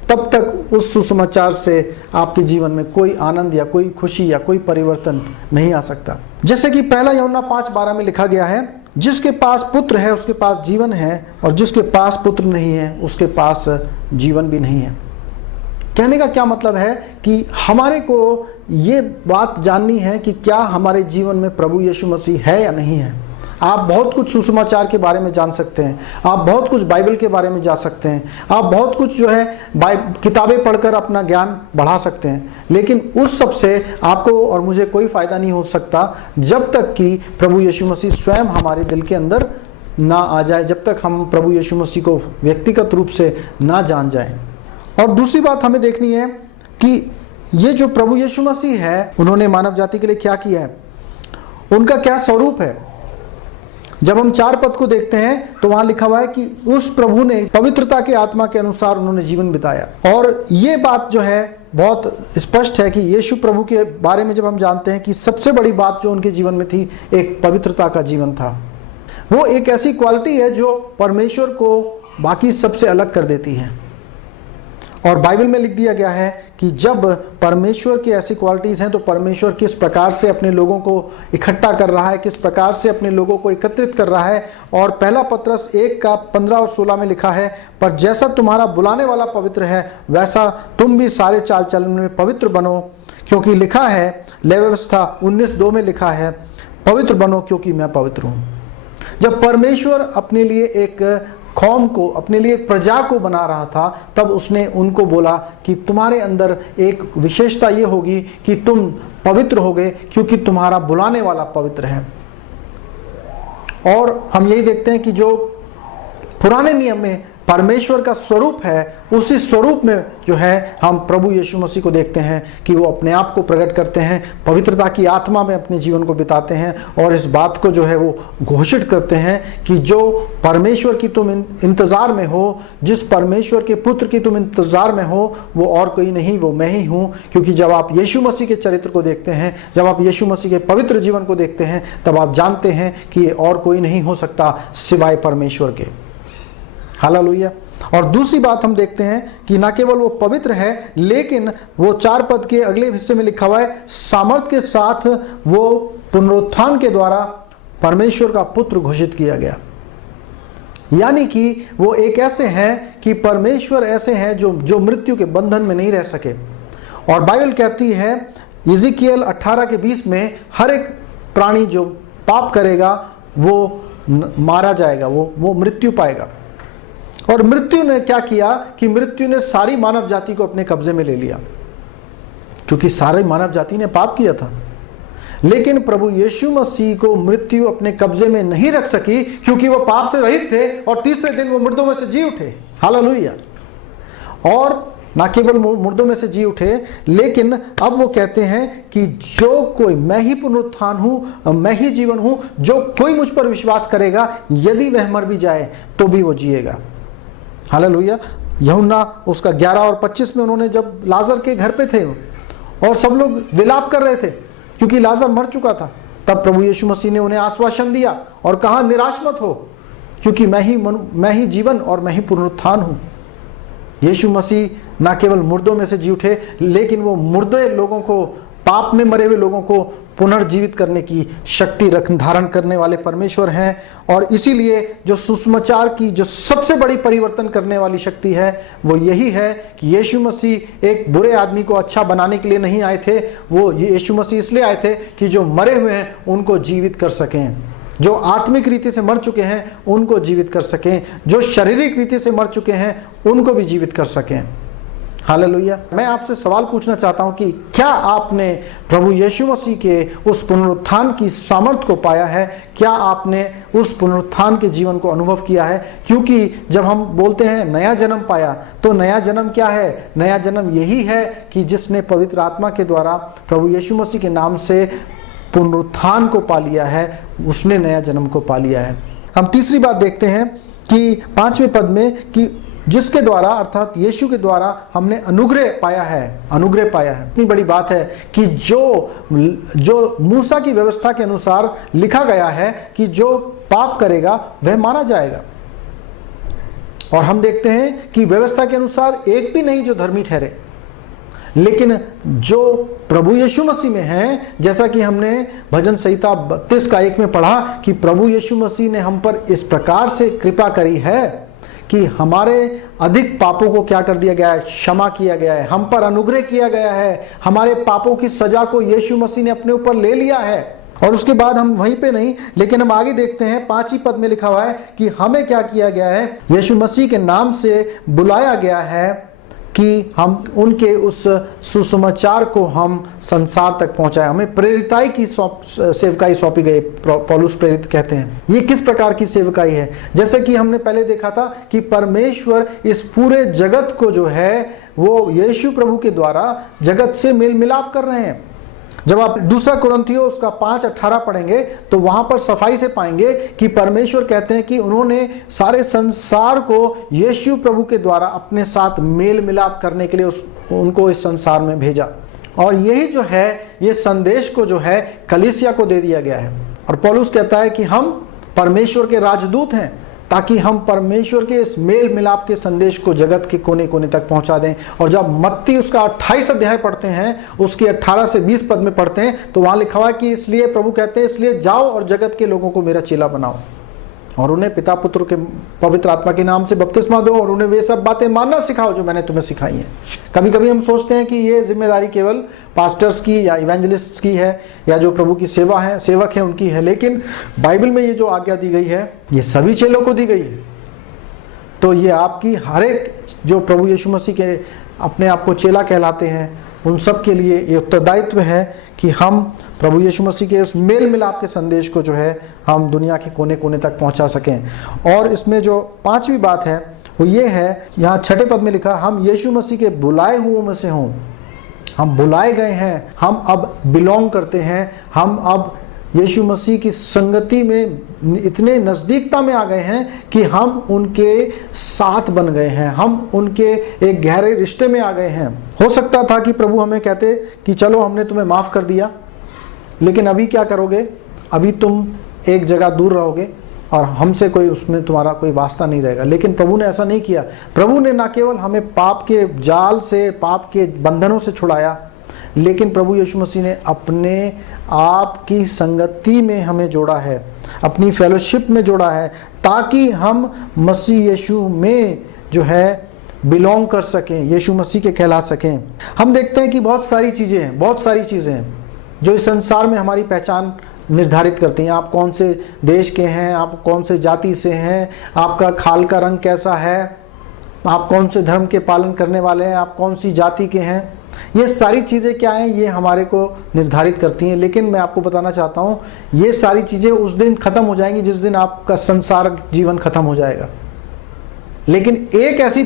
तब तक उस सुसमाचार से आपके जीवन में कोई आनंद या कोई खुशी या कोई परिवर्तन नहीं आ सकता। जैसे कि 1 यूहन्ना 5:12 में लिखा गया है, जिसके पास पुत्र है उसके पास जीवन है, और जिसके पास पुत्र नहीं है उसके पास जीवन भी नहीं है। कहने का क्या मतलब है कि हमारे को ये बात जाननी है कि क्या हमारे जीवन में प्रभु यीशु मसीह है या नहीं है। आप बहुत कुछ सुसमाचार के बारे में जान सकते हैं, आप बहुत कुछ बाइबल के बारे में जान सकते हैं, आप बहुत कुछ जो है किताबें पढ़कर अपना ज्ञान बढ़ा सकते हैं, लेकिन उस सब से आपको और मुझे कोई फायदा नहीं हो सकता जब तक कि प्रभु यीशु मसीह स्वयं हमारे दिल के अंदर ना आ जाए, जब तक हम प्रभु यीशु मसीह को व्यक्तिगत रूप से ना जान जाएं। और दूसरी बात हमें देखनी है कि ये जो प्रभु यीशु मसीह है, उन्होंने मानव जाति के लिए क्या किया है, उनका क्या स्वरूप है। जब हम 4 पद को देखते हैं तो वहां लिखा हुआ है कि उस प्रभु ने पवित्रता के आत्मा के अनुसार उन्होंने जीवन बिताया। और ये बात जो है बहुत स्पष्ट है कि यीशु प्रभु के बारे में जब हम जानते हैं कि सबसे बड़ी बात जो उनके जीवन में थी, एक पवित्रता का जीवन था। वो एक ऐसी क्वालिटी है जो परमेश्वर को बाकी सबसे अलग कर देती है। और बाइबल में लिख दिया गया है कि जब परमेश्वर की ऐसी क्वालिटीज हैं तो परमेश्वर किस प्रकार से अपने लोगों को इकट्ठा कर रहा है, किस प्रकार से अपने लोगों को एकत्रित कर रहा है। और पहला पत्रस 1:15 और 16 में लिखा है, पर जैसा तुम्हारा बुलाने वाला पवित्र है वैसा तुम भी सारे चाल चलन में पवित्र बनो, क्योंकि लिखा है, लेवी व्यवस्था 19:2 में लिखा है, पवित्र बनो क्योंकि मैं पवित्र हूँ। जब परमेश्वर अपने लिए एक कौम को, अपने लिए एक प्रजा को बना रहा था, तब उसने उनको बोला कि तुम्हारे अंदर एक विशेषता ये होगी कि तुम पवित्र होगे क्योंकि तुम्हारा बुलाने वाला पवित्र है। और हम यही देखते हैं कि जो पुराने नियम में परमेश्वर का स्वरूप है, उसी स्वरूप में जो है हम प्रभु यीशु मसीह को देखते हैं कि वो अपने आप को प्रकट करते हैं, पवित्रता की आत्मा में अपने जीवन को बिताते हैं और इस बात को जो है वो घोषित करते हैं कि जो परमेश्वर की तुम इंतजार में हो, जिस परमेश्वर के पुत्र की तुम इंतजार में हो, वो और कोई नहीं, वो मैं ही हूँ। क्योंकि जब आप यीशु मसीह के चरित्र को देखते हैं, जब आप यीशु मसीह के पवित्र जीवन को देखते हैं, तब आप जानते हैं कि ये और कोई नहीं हो सकता सिवाय परमेश्वर के। हालेलुया। और दूसरी बात हम देखते हैं कि न केवल वो पवित्र है, लेकिन वो 4 पद के अगले हिस्से में लिखा हुआ है, सामर्थ के साथ वो पुनरुत्थान के द्वारा परमेश्वर का पुत्र घोषित किया गया। यानी कि वो एक ऐसे हैं कि परमेश्वर ऐसे हैं जो मृत्यु के बंधन में नहीं रह सके। और बाइबल कहती है यिजकियल 18 के 20 में, हर एक प्राणी जो पाप करेगा वो मारा जाएगा, वो मृत्यु पाएगा। और मृत्यु ने क्या किया कि मृत्यु ने सारी मानव जाति को अपने कब्जे में ले लिया, क्योंकि सारी मानव जाति ने पाप किया था। लेकिन प्रभु यीशु मसीह को मृत्यु अपने कब्जे में नहीं रख सकी, क्योंकि वो पाप से रहित थे और तीसरे दिन वो मुर्दों में से जी उठे। हालेलुया। और ना केवल मुर्दों में से जी उठे, लेकिन अब वो कहते हैं कि जो कोई, मैं ही पुनरुत्थान हूं, मैं ही जीवन हूं, जो कोई मुझ पर विश्वास करेगा, यदि वह मर भी जाए तो भी वो जिएगा। हालेलुया। यूहन्ना उसका 11 और 25 में उन्होंने जब लाजर के घर पे थे और सब लोग विलाप कर रहे थे क्योंकि लाजर मर चुका था, तब प्रभु यीशु मसीह ने उन्हें आश्वासन दिया और कहा, निराश मत हो, क्योंकि मैं ही जीवन और मैं ही पुनरुत्थान हूं। यीशु मसीह ना केवल मुर्दों में से जी उठे, लेकिन वो मुर्दे लोगों को, पाप में मरे हुए लोगों को पुनर्जीवित करने की शक्ति धारण करने वाले परमेश्वर हैं। और इसीलिए जो सुसमाचार की जो सबसे बड़ी परिवर्तन करने वाली शक्ति है, वो यही है कि यीशु मसीह एक बुरे आदमी को अच्छा बनाने के लिए नहीं आए थे, वो यीशु मसीह इसलिए आए थे कि जो मरे हुए हैं उनको जीवित कर सकें, जो आत्मिक रीति से मर चुके हैं उनको जीवित कर सकें, जो शारीरिक रीति से मर चुके हैं उनको भी जीवित कर सकें। हालेलुया। मैं आपसे सवाल पूछना चाहता हूं कि क्या आपने प्रभु यीशु मसीह के उस पुनरुत्थान की सामर्थ्य को पाया है? क्या आपने उस पुनरुत्थान के जीवन को अनुभव किया है? क्योंकि जब हम बोलते हैं नया जन्म पाया, तो नया जन्म क्या है? नया जन्म यही है कि जिसने पवित्र आत्मा के द्वारा प्रभु यीशु मसीह के नाम से पुनरुत्थान को पा लिया है, उसने नया जन्म को पा लिया है। हम तीसरी बात देखते हैं कि 5वें पद में कि जिसके द्वारा, अर्थात यीशु के द्वारा हमने अनुग्रह पाया है। अनुग्रह पाया है, इतनी बड़ी बात है कि जो मूसा की व्यवस्था के अनुसार लिखा गया है कि जो पाप करेगा वह मारा जाएगा, और हम देखते हैं कि व्यवस्था के अनुसार एक भी नहीं जो धर्मी ठहरे, लेकिन जो प्रभु यीशु मसीह में हैं, जैसा कि हमने भजन संहिता 32 का 1 में पढ़ा कि प्रभु यीशु मसीह ने हम पर इस प्रकार से कृपा करी है कि हमारे अधिक पापों को क्या कर दिया गया है? क्षमा किया गया है, हम पर अनुग्रह किया गया है, हमारे पापों की सजा को यीशु मसीह ने अपने ऊपर ले लिया है। और उसके बाद हम वहीं पे नहीं, लेकिन हम आगे देखते हैं 5 पद में लिखा हुआ है कि हमें क्या किया गया है? यीशु मसीह के नाम से बुलाया गया है कि हम उनके उस सुसमाचार को हम संसार तक पहुंचाए। हमें प्रेरिताई की सेवकाई सौंपी गई। पौलुस प्रेरित कहते हैं ये किस प्रकार की सेवकाई है? जैसे कि हमने पहले देखा था कि परमेश्वर इस पूरे जगत को जो है वो यीशु प्रभु के द्वारा जगत से मेल मिलाप कर रहे हैं। जब आप 2 कुरिन्थियों उसका 5:18 पढ़ेंगे तो वहां पर सफाई से पाएंगे कि परमेश्वर कहते हैं कि उन्होंने सारे संसार को यीशु प्रभु के द्वारा अपने साथ मेल मिलाप करने के लिए उनको इस संसार में भेजा। और यही जो है, ये संदेश को जो है कलीसिया को दे दिया गया है। और पौलुस कहता है कि हम परमेश्वर के राजदूत हैं, ताकि हम परमेश्वर के इस मेल मिलाप के संदेश को जगत के कोने कोने तक पहुंचा दें। और जब मत्ती उसका 28 अध्याय पढ़ते हैं, उसके 18 से 20 पद में पढ़ते हैं, तो वहां लिखा हुआ है कि इसलिए प्रभु कहते हैं, इसलिए जाओ और जगत के लोगों को मेरा चेला बनाओ। और उन्हें पिता पुत्र के पवित्र आत्मा के नाम से बपतिस्मा दो और उन्हें वे सब बातें मानना सिखाओ जो मैंने तुम्हें सिखाई हैं। कभी कभी हम सोचते हैं कि ये जिम्मेदारी केवल पास्टर्स की या इवेंजलिस्ट्स की है या जो प्रभु की सेवक है उनकी है, लेकिन बाइबल में ये जो आज्ञा दी गई है ये सभी चेलों को दी गई है। तो ये आपकी हर एक जो प्रभु यीशु मसीह के अपने आप को चेला कहलाते हैं उन सब के लिए ये उत्तरदायित्व है कि हम प्रभु यीशु मसीह के उस मेल मिलाप के संदेश को जो है हम दुनिया के कोने कोने तक पहुंचा सकें। और इसमें जो 5वीं बात है वो ये है, यहाँ 6ठे पद में लिखा, हम यीशु मसीह के बुलाए हुओं में से हों। हम बुलाए गए हैं, हम अब बिलोंग करते हैं, हम अब यीशु मसीह की संगति में इतने नज़दीकता में आ गए हैं कि हम उनके साथ बन गए हैं, हम उनके एक गहरे रिश्ते में आ गए हैं। हो सकता था कि प्रभु हमें कहते कि चलो हमने तुम्हें माफ़ कर दिया, लेकिन अभी क्या करोगे, अभी तुम एक जगह दूर रहोगे और हमसे कोई उसमें तुम्हारा कोई वास्ता नहीं रहेगा। लेकिन प्रभु ने ऐसा नहीं किया। प्रभु ने न केवल हमें पाप के जाल से, पाप के बंधनों से छुड़ाया, लेकिन प्रभु यीशु मसीह ने अपने आप की संगति में हमें जोड़ा है, अपनी फेलोशिप में जोड़ा है, ताकि हम मसीह यीशु में जो है बिलोंग कर सकें, यीशु मसीह के कहला सकें। हम देखते हैं कि बहुत सारी चीज़ें हैं जो इस संसार में हमारी पहचान निर्धारित करती हैं। आप कौन से देश के हैं, आप कौन से जाति से हैं, आपका खाल का रंग कैसा है, आप कौन से धर्म के पालन करने वाले हैं, आप कौन सी जाति के हैं, ये सारी चीज़ें क्या हैं, ये हमारे को निर्धारित करती हैं। लेकिन मैं आपको बताना चाहता हूँ ये सारी चीज़ें उस दिन ख़त्म हो जाएंगी जिस दिन आपका संसार जीवन ख़त्म हो जाएगा। लेकिन एक ऐसी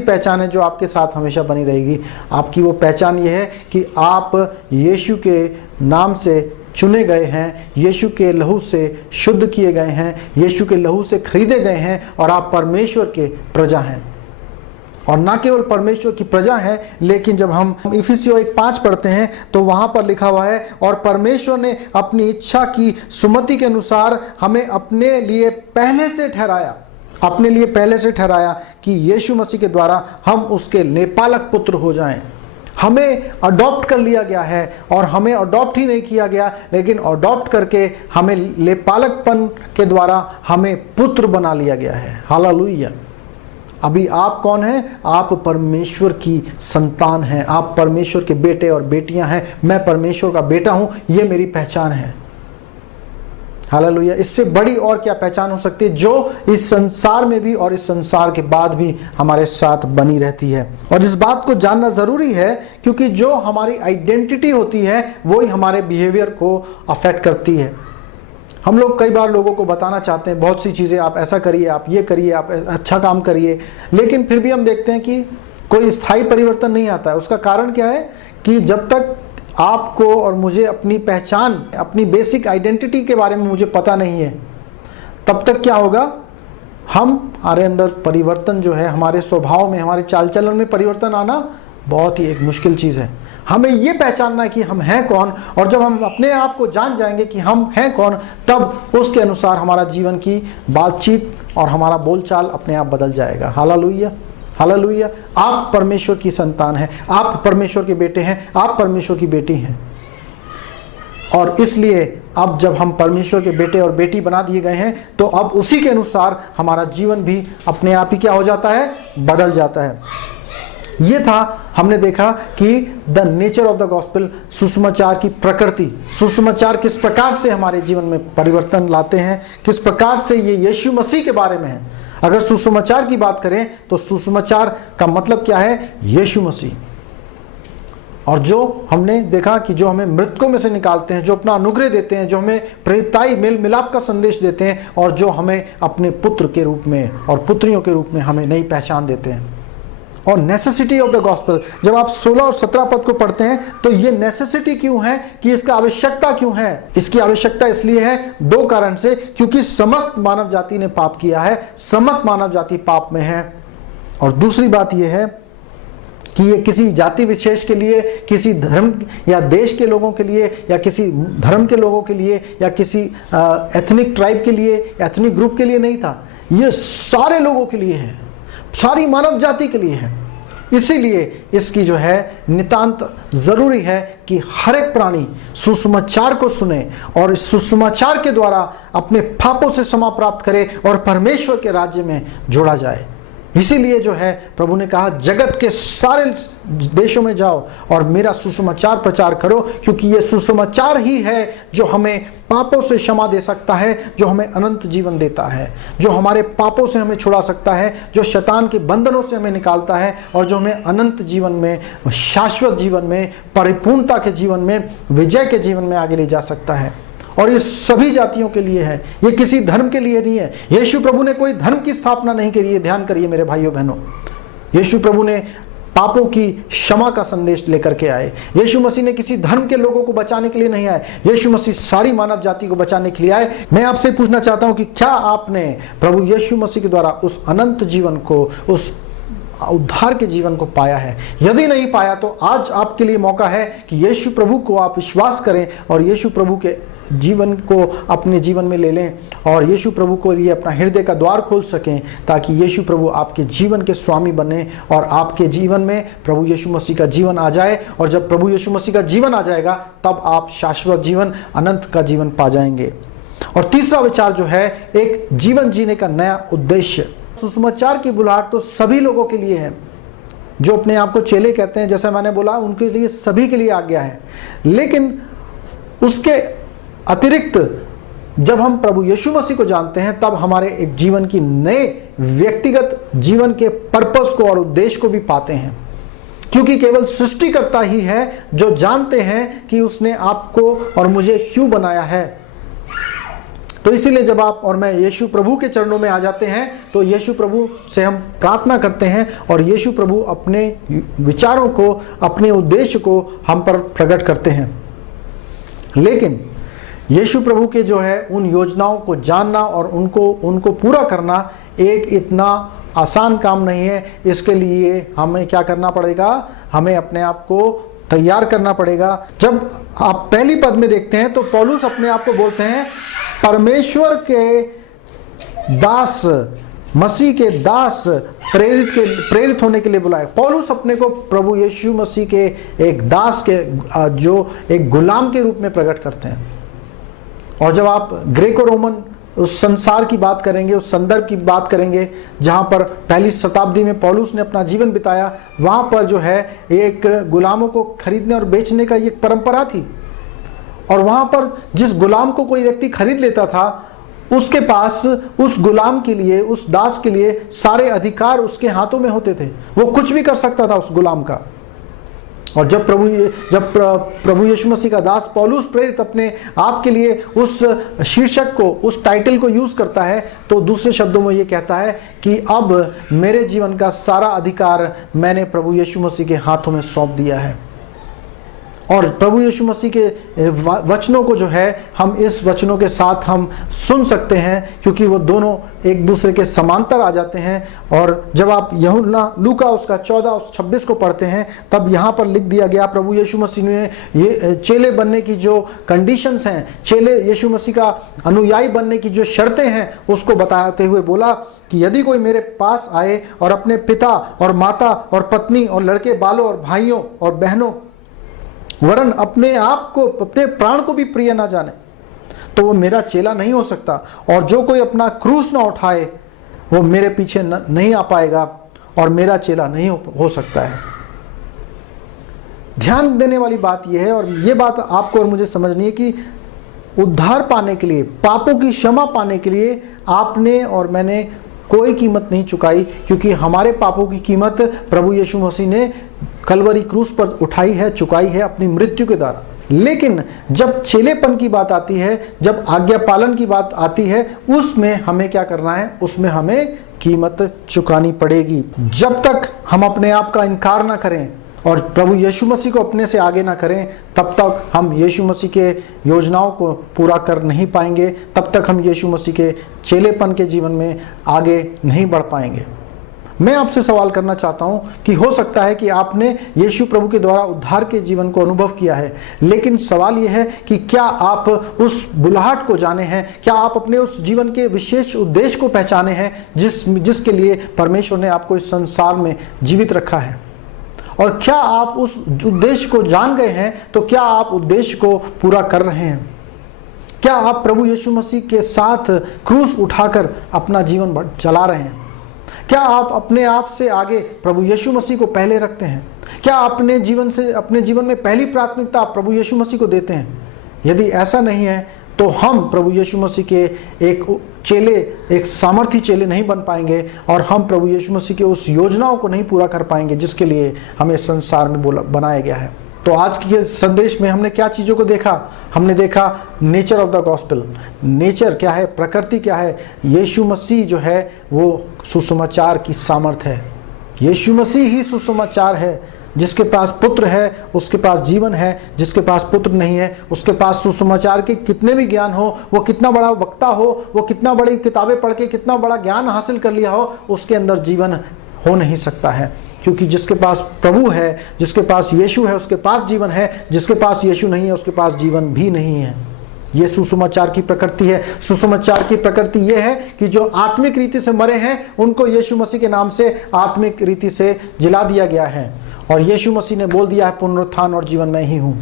पहचान है जो आपके साथ हमेशा बनी रहेगी। आपकी वो पहचान ये है कि आप यीशु के नाम से चुने गए हैं, यीशु के लहू से शुद्ध किए गए हैं, यीशु के लहू से खरीदे गए हैं और आप परमेश्वर के प्रजा हैं। और ना केवल परमेश्वर की प्रजा है, लेकिन जब हम इफिसियों 1:5 पढ़ते हैं तो वहां पर लिखा हुआ है, और परमेश्वर ने अपनी इच्छा की सुमति के अनुसार हमें अपने लिए पहले से ठहराया कि यीशु मसीह के द्वारा हम उसके लेपालक पुत्र हो जाएं। हमें अडॉप्ट कर लिया गया है, और हमें अडॉप्ट ही नहीं किया गया, लेकिन अडॉप्ट करके हमें लेपालकपन के द्वारा हमें पुत्र बना लिया गया है। हालेलुया। अभी आप कौन हैं? आप परमेश्वर की संतान हैं, आप परमेश्वर के बेटे और बेटियां हैं। मैं परमेश्वर का बेटा हूं, ये मेरी पहचान है। हालेलुया। इससे बड़ी और क्या पहचान हो सकती है जो इस संसार में भी और इस संसार के बाद भी हमारे साथ बनी रहती है। और इस बात को जानना जरूरी है, क्योंकि जो हमारी आइडेंटिटी होती है वो ही हमारे बिहेवियर को अफेक्ट करती है। हम लोग कई बार लोगों को बताना चाहते हैं बहुत सी चीज़ें, आप ऐसा करिए, आप ये करिए, आप अच्छा काम करिए, लेकिन फिर भी हम देखते हैं कि कोई स्थायी परिवर्तन नहीं आता है। उसका कारण क्या है कि जब तक आपको और मुझे अपनी पहचान, अपनी बेसिक आइडेंटिटी के बारे में मुझे पता नहीं है, तब तक क्या होगा, हमारे अंदर परिवर्तन जो है, हमारे स्वभाव में, हमारे चाल चलन में परिवर्तन आना बहुत ही एक मुश्किल चीज़ है। हमें ये पहचानना है कि हम हैं कौन, और जब हम अपने आप को जान जाएंगे कि हम हैं कौन, तब उसके अनुसार हमारा जीवन की बातचीत और हमारा बोलचाल अपने आप बदल जाएगा। Hallelujah, hallelujah. आप परमेश्वर की संतान हैं, आप परमेश्वर के बेटे हैं, आप परमेश्वर की बेटी हैं। और इसलिए अब जब हम परमेश्वर के बेटे और बेटी बना दिए गए हैं, तो अब उसी के अनुसार हमारा जीवन भी अपने आप ही क्या हो जाता है, बदल जाता है। ये था, हमने देखा कि the nature of the gospel, सुसमाचार की प्रकृति, सुसमाचार किस प्रकार से हमारे जीवन में परिवर्तन लाते हैं, किस प्रकार से ये यीशु मसीह के बारे में है। अगर सुसमाचार की बात करें तो सुसमाचार का मतलब क्या है, यीशु मसीह। और जो हमने देखा कि जो हमें मृतकों में से निकालते हैं, जो अपना अनुग्रह देते हैं, जो हमें प्रेरिताई मेल मिलाप का संदेश देते हैं, और जो हमें अपने पुत्र के रूप में और पुत्रियों के रूप में हमें नई पहचान देते हैं। और नेसेसिटी ऑफ द गॉस्पेल, जब आप 16 और 17 पद को पढ़ते हैं तो ये नेसेसिटी क्यों है, कि इसका आवश्यकता क्यों है। इसकी आवश्यकता इसलिए है 2 कारण से, क्योंकि समस्त मानव जाति ने पाप किया है, समस्त मानव जाति पाप में है। और दूसरी बात यह है कि ये किसी जाति विशेष के लिए, किसी धर्म या देश के लोगों के लिए, या किसी धर्म के लोगों के लिए, या किसी एथनिक ट्राइब के लिए, एथनिक ग्रुप के लिए नहीं था। ये सारे लोगों के लिए है, सारी मानव जाति के लिए है। इसीलिए इसकी जो है नितांत जरूरी है कि हर एक प्राणी सुसमाचार को सुने और इस सुसमाचार के द्वारा अपने पापों से क्षमा प्राप्त करे और परमेश्वर के राज्य में जोड़ा जाए। इसीलिए जो है प्रभु ने कहा जगत के सारे देशों में जाओ और मेरा सुसमाचार प्रचार करो, क्योंकि ये सुसमाचार ही है जो हमें पापों से क्षमा दे सकता है, जो हमें अनंत जीवन देता है, जो हमारे पापों से हमें छुड़ा सकता है, जो शैतान के बंधनों से हमें निकालता है और जो हमें अनंत जीवन में, शाश्वत जीवन में, परिपूर्णता के जीवन में, विजय के जीवन में आगे ले जा सकता है। और ये सभी जातियों के लिए है, ये किसी धर्म के लिए नहीं है। यीशु प्रभु ने कोई धर्म की स्थापना नहीं करी है, ध्यान करिए मेरे भाइयों बहनों। यीशु प्रभु ने पापों की क्षमा का संदेश लेकर के आए। यीशु मसीह ने किसी धर्म के लोगों को बचाने के लिए नहीं आए, यीशु मसीह सारी मानव जाति को बचाने के लिए आए। मैं आपसे पूछना चाहता हूं कि क्या आपने प्रभु यीशु मसीह के द्वारा उस अनंत जीवन को, उस उद्धार के जीवन को पाया है? यदि नहीं पाया तो आज आपके लिए मौका है कि यीशु प्रभु को आप विश्वास करें और यीशु प्रभु के जीवन को अपने जीवन में ले लें और यीशु प्रभु को लिए अपना हृदय का द्वार खोल सकें, ताकि यीशु प्रभु आपके जीवन के स्वामी बने और आपके जीवन में प्रभु यीशु मसीह का जीवन आ जाए। और जब प्रभु यीशु मसीह का जीवन आ जाएगा तब आप शाश्वत जीवन, अनंत का जीवन पा जाएंगे। और तीसरा विचार जो है, एक जीवन जीने का नया उद्देश्य। सुसमाचार की बुलाहट तो सभी लोगों के लिए है, जो अपने आप को चेले कहते हैं, जैसा मैंने बोला, उनके लिए, सभी के लिए आज्ञा है। लेकिन उसके अतिरिक्त जब हम प्रभु यीशु मसीह को जानते हैं तब हमारे एक जीवन की नए व्यक्तिगत जीवन के पर्पस को और उद्देश्य को भी पाते हैं, क्योंकि केवल सृष्टिकर्ता ही है जो जानते हैं कि उसने आपको और मुझे क्यों बनाया है। तो इसीलिए जब आप और मैं यीशु प्रभु के चरणों में आ जाते हैं तो यीशु प्रभु से हम प्रार्थना करते हैं और यीशु प्रभु अपने विचारों को, अपने उद्देश्य को हम पर प्रकट करते हैं। लेकिन यीशु प्रभु के जो है उन योजनाओं को जानना और उनको पूरा करना एक इतना आसान काम नहीं है। इसके लिए हमें क्या करना पड़ेगा? हमें अपने आप को तैयार करना पड़ेगा। जब आप पहली पद में देखते हैं तो पौलुस अपने आप को बोलते हैं परमेश्वर के दास, मसीह के दास, प्रेरित होने के लिए बुलाए। पौलुस अपने को प्रभु यीशु मसीह के एक दास के, जो एक गुलाम के रूप में प्रकट करते हैं। और जब आप ग्रेको रोमन उस संसार की बात करेंगे, उस संदर्भ की बात करेंगे जहां पर पहली शताब्दी में पौलुस ने अपना जीवन बिताया, वहां पर जो है एक गुलामों को खरीदने और बेचने का एक परंपरा थी। और वहां पर जिस गुलाम को कोई व्यक्ति खरीद लेता था, उसके पास उस गुलाम के लिए, उस दास के लिए सारे अधिकार उसके हाथों में होते थे। वो कुछ भी कर सकता था उस गुलाम का। और जब प्रभु यीशु मसीह का दास पौलुस प्रेरित अपने आप के लिए उस शीर्षक को, उस टाइटल को यूज करता है, तो दूसरे शब्दों में ये कहता है कि अब मेरे जीवन का सारा अधिकार मैंने प्रभु यीशु मसीह के हाथों में सौंप दिया है। और प्रभु यीशु मसीह के वचनों को जो है हम इस वचनों के साथ हम सुन सकते हैं, क्योंकि वो दोनों एक दूसरे के समांतर आ जाते हैं। और जब आप यूहन्ना लूका उसका 14-26 को पढ़ते हैं, तब यहाँ पर लिख दिया गया प्रभु यीशु मसीह ने ये चेले बनने की जो कंडीशंस हैं, चेले यीशु मसीह का अनुयायी बनने की जो शर्तें हैं, उसको बताते हुए बोला कि यदि कोई मेरे पास आए और अपने पिता और माता और पत्नी और लड़के बालों और भाइयों और बहनों वरन अपने आप को, अपने प्राण को भी प्रिय ना जाने, तो वो मेरा चेला नहीं हो सकता। और जो कोई अपना क्रूस ना उठाए वो मेरे पीछे नहीं आ पाएगा और मेरा चेला नहीं हो सकता है। ध्यान देने वाली बात यह है, और ये बात आपको और मुझे समझनी है कि उद्धार पाने के लिए, पापों की क्षमा पाने के लिए आपने और मैंने कोई कीमत नहीं चुकाई, क्योंकि हमारे पापों की कीमत प्रभु यीशु मसीह ने कलवरी क्रूस पर उठाई है, चुकाई है अपनी मृत्यु के द्वारा। लेकिन जब चेलेपन की बात आती है, जब आज्ञा पालन की बात आती है, उसमें हमें क्या करना है? उसमें हमें कीमत चुकानी पड़ेगी। जब तक हम अपने आप का इनकार ना करें और प्रभु यीशु मसीह को अपने से आगे ना करें, तब तक हम यीशु मसीह के योजनाओं को पूरा कर नहीं पाएंगे, तब तक हम यीशु मसीह के चेलेपन के जीवन में आगे नहीं बढ़ पाएंगे। मैं आपसे सवाल करना चाहता हूं कि हो सकता है कि आपने यीशु प्रभु के द्वारा उद्धार के जीवन को अनुभव किया है, लेकिन सवाल यह है कि क्या आप उस बुलाहट को जाने हैं? क्या आप अपने उस जीवन के विशेष उद्देश्य को पहचाने हैं जिसके लिए परमेश्वर ने आपको इस संसार में जीवित रखा है? और क्या आप उस उद्देश्य को जान गए हैं? तो क्या आप उद्देश्य को पूरा कर रहे हैं? क्या आप प्रभु यीशु मसीह के साथ क्रूस उठाकर अपना जीवन चला रहे हैं? क्या आप अपने आप से आगे प्रभु यीशु मसीह को पहले रखते हैं? क्या अपने जीवन में पहली प्राथमिकता आप प्रभु यीशु मसीह को देते हैं? यदि ऐसा नहीं है तो हम प्रभु यीशु मसीह के एक सामर्थी चेले नहीं बन पाएंगे और हम प्रभु यीशु मसीह के उस योजनाओं को नहीं पूरा कर पाएंगे जिसके लिए हमें संसार में बनाया गया है। तो आज के संदेश में हमने क्या चीज़ों को देखा? हमने देखा nature of the gospel. Nature क्या है? प्रकृति क्या है? यीशु मसीह जो है वो सुसमाचार की सामर्थ है। यीशु मसीह ही सुसमाचार है। जिसके पास पुत्र है उसके पास जीवन है, जिसके पास पुत्र नहीं है उसके पास सुसमाचार के कितने भी ज्ञान हो, वो कितना बड़ा वक्ता हो, वो कितना बड़ी किताबें पढ़ के कितना बड़ा ज्ञान हासिल कर लिया हो, उसके अंदर जीवन हो नहीं सकता है। क्योंकि जिसके पास प्रभु है, जिसके पास यीशु है, उसके पास जीवन है। जिसके पास यीशु नहीं है उसके पास जीवन भी नहीं है। ये सुसमाचार की प्रकृति है। सुसमाचार की प्रकृति ये है कि जो आत्मिक रीति से मरे हैं उनको यीशु मसीह के नाम से आत्मिक रीति से जिला दिया गया है। और यीशु मसीह ने बोल दिया है पुनरुत्थान और जीवन मैं ही हूँ।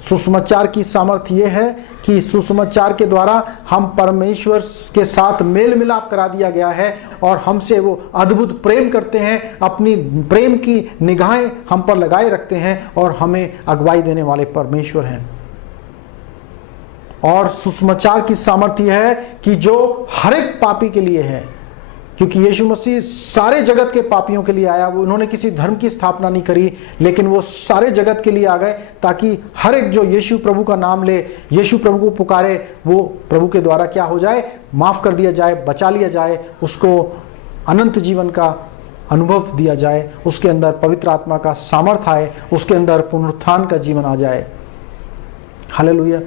सुसमाचार की सामर्थ्य ये है कि सुसमाचार के द्वारा हम परमेश्वर के साथ मेल मिलाप करा दिया गया है और हमसे वो अद्भुत प्रेम करते हैं, अपनी प्रेम की निगाहें हम पर लगाए रखते हैं और हमें अगुवाई देने वाले परमेश्वर हैं। और सुसमाचार की सामर्थ्य है कि जो हर एक पापी के लिए है, क्योंकि यीशु मसीह सारे जगत के पापियों के लिए आया। वो उन्होंने किसी धर्म की स्थापना नहीं करी, लेकिन वो सारे जगत के लिए आ गए ताकि हर एक जो यीशु प्रभु का नाम ले, यीशु प्रभु को पुकारे, वो प्रभु के द्वारा क्या हो जाए? माफ कर दिया जाए, बचा लिया जाए, उसको अनंत जीवन का अनुभव दिया जाए, उसके अंदर पवित्र आत्मा का सामर्थ्य आए, उसके अंदर पुनरुत्थान का जीवन आ जाए। हालेलुया।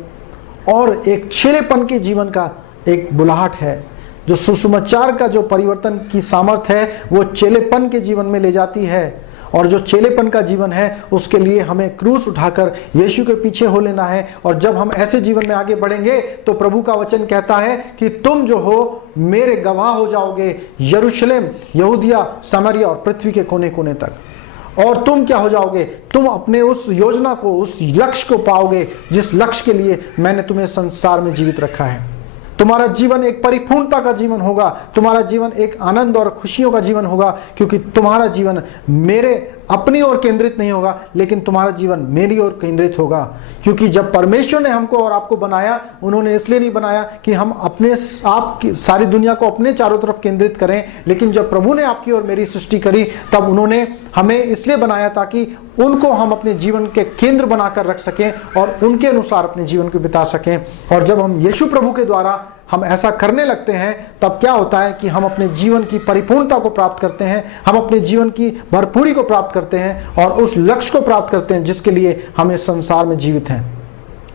और एक चेलेपन के जीवन का एक बुलाहट है। जो सुसमाचार का जो परिवर्तन की सामर्थ्य है वो चेलेपन के जीवन में ले जाती है। और जो चेलेपन का जीवन है उसके लिए हमें क्रूस उठाकर यीशु के पीछे हो लेना है। और जब हम ऐसे जीवन में आगे बढ़ेंगे तो प्रभु का वचन कहता है कि तुम जो हो मेरे गवाह हो जाओगे यरूशलेम, यहूदिया, सामरिया और पृथ्वी के कोने कोने तक। और तुम क्या हो जाओगे? तुम अपने उस योजना को, उस लक्ष्य को पाओगे जिस लक्ष्य के लिए मैंने तुम्हें संसार में जीवित रखा है। तुम्हारा जीवन एक परिपूर्णता का जीवन होगा, तुम्हारा जीवन एक आनंद और खुशियों का जीवन होगा, क्योंकि तुम्हारा जीवन मेरे अपनी ओर केंद्रित नहीं होगा, लेकिन तुम्हारा जीवन मेरी ओर केंद्रित होगा। क्योंकि जब परमेश्वर ने हमको और आपको बनाया, उन्होंने इसलिए नहीं बनाया कि हम अपने आप की सारी दुनिया को अपने चारों तरफ केंद्रित करें, लेकिन जब प्रभु ने आपकी और मेरी सृष्टि करी तब उन्होंने हमें इसलिए बनाया ताकि उनको हम अपने जीवन के केंद्र बनाकर रख सकें और उनके अनुसार अपने जीवन को बिता सकें। और जब हम यीशु प्रभु के द्वारा हम ऐसा करने लगते हैं तब क्या होता है कि हम अपने जीवन की परिपूर्णता को प्राप्त करते हैं, हम अपने जीवन की भरपूरी को प्राप्त करते हैं और उस लक्ष्य को प्राप्त करते हैं जिसके लिए हम इस संसार में जीवित हैं।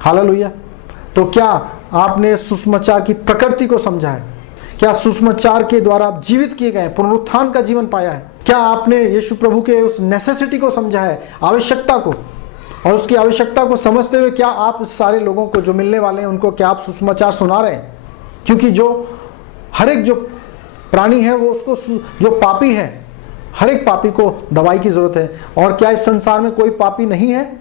हालेलुया। तो क्या आपने सुसमाचार की प्रकृति को समझा है? क्या सुसमाचार के द्वारा आप जीवित किए गए, पुनरुत्थान का जीवन पाया है? क्या आपने यीशु प्रभु के उस नेसेसिटी को समझा है, आवश्यकता को? और उसकी आवश्यकता को समझते हुए क्या आप इस सारे लोगों को जो मिलने वाले हैं उनको क्या आप सुसमाचार सुना रहे हैं? क्योंकि जो हर एक जो प्राणी है वो उसको, जो पापी है, हर एक पापी को दवाई की जरूरत है। और क्या इस संसार में कोई पापी नहीं है?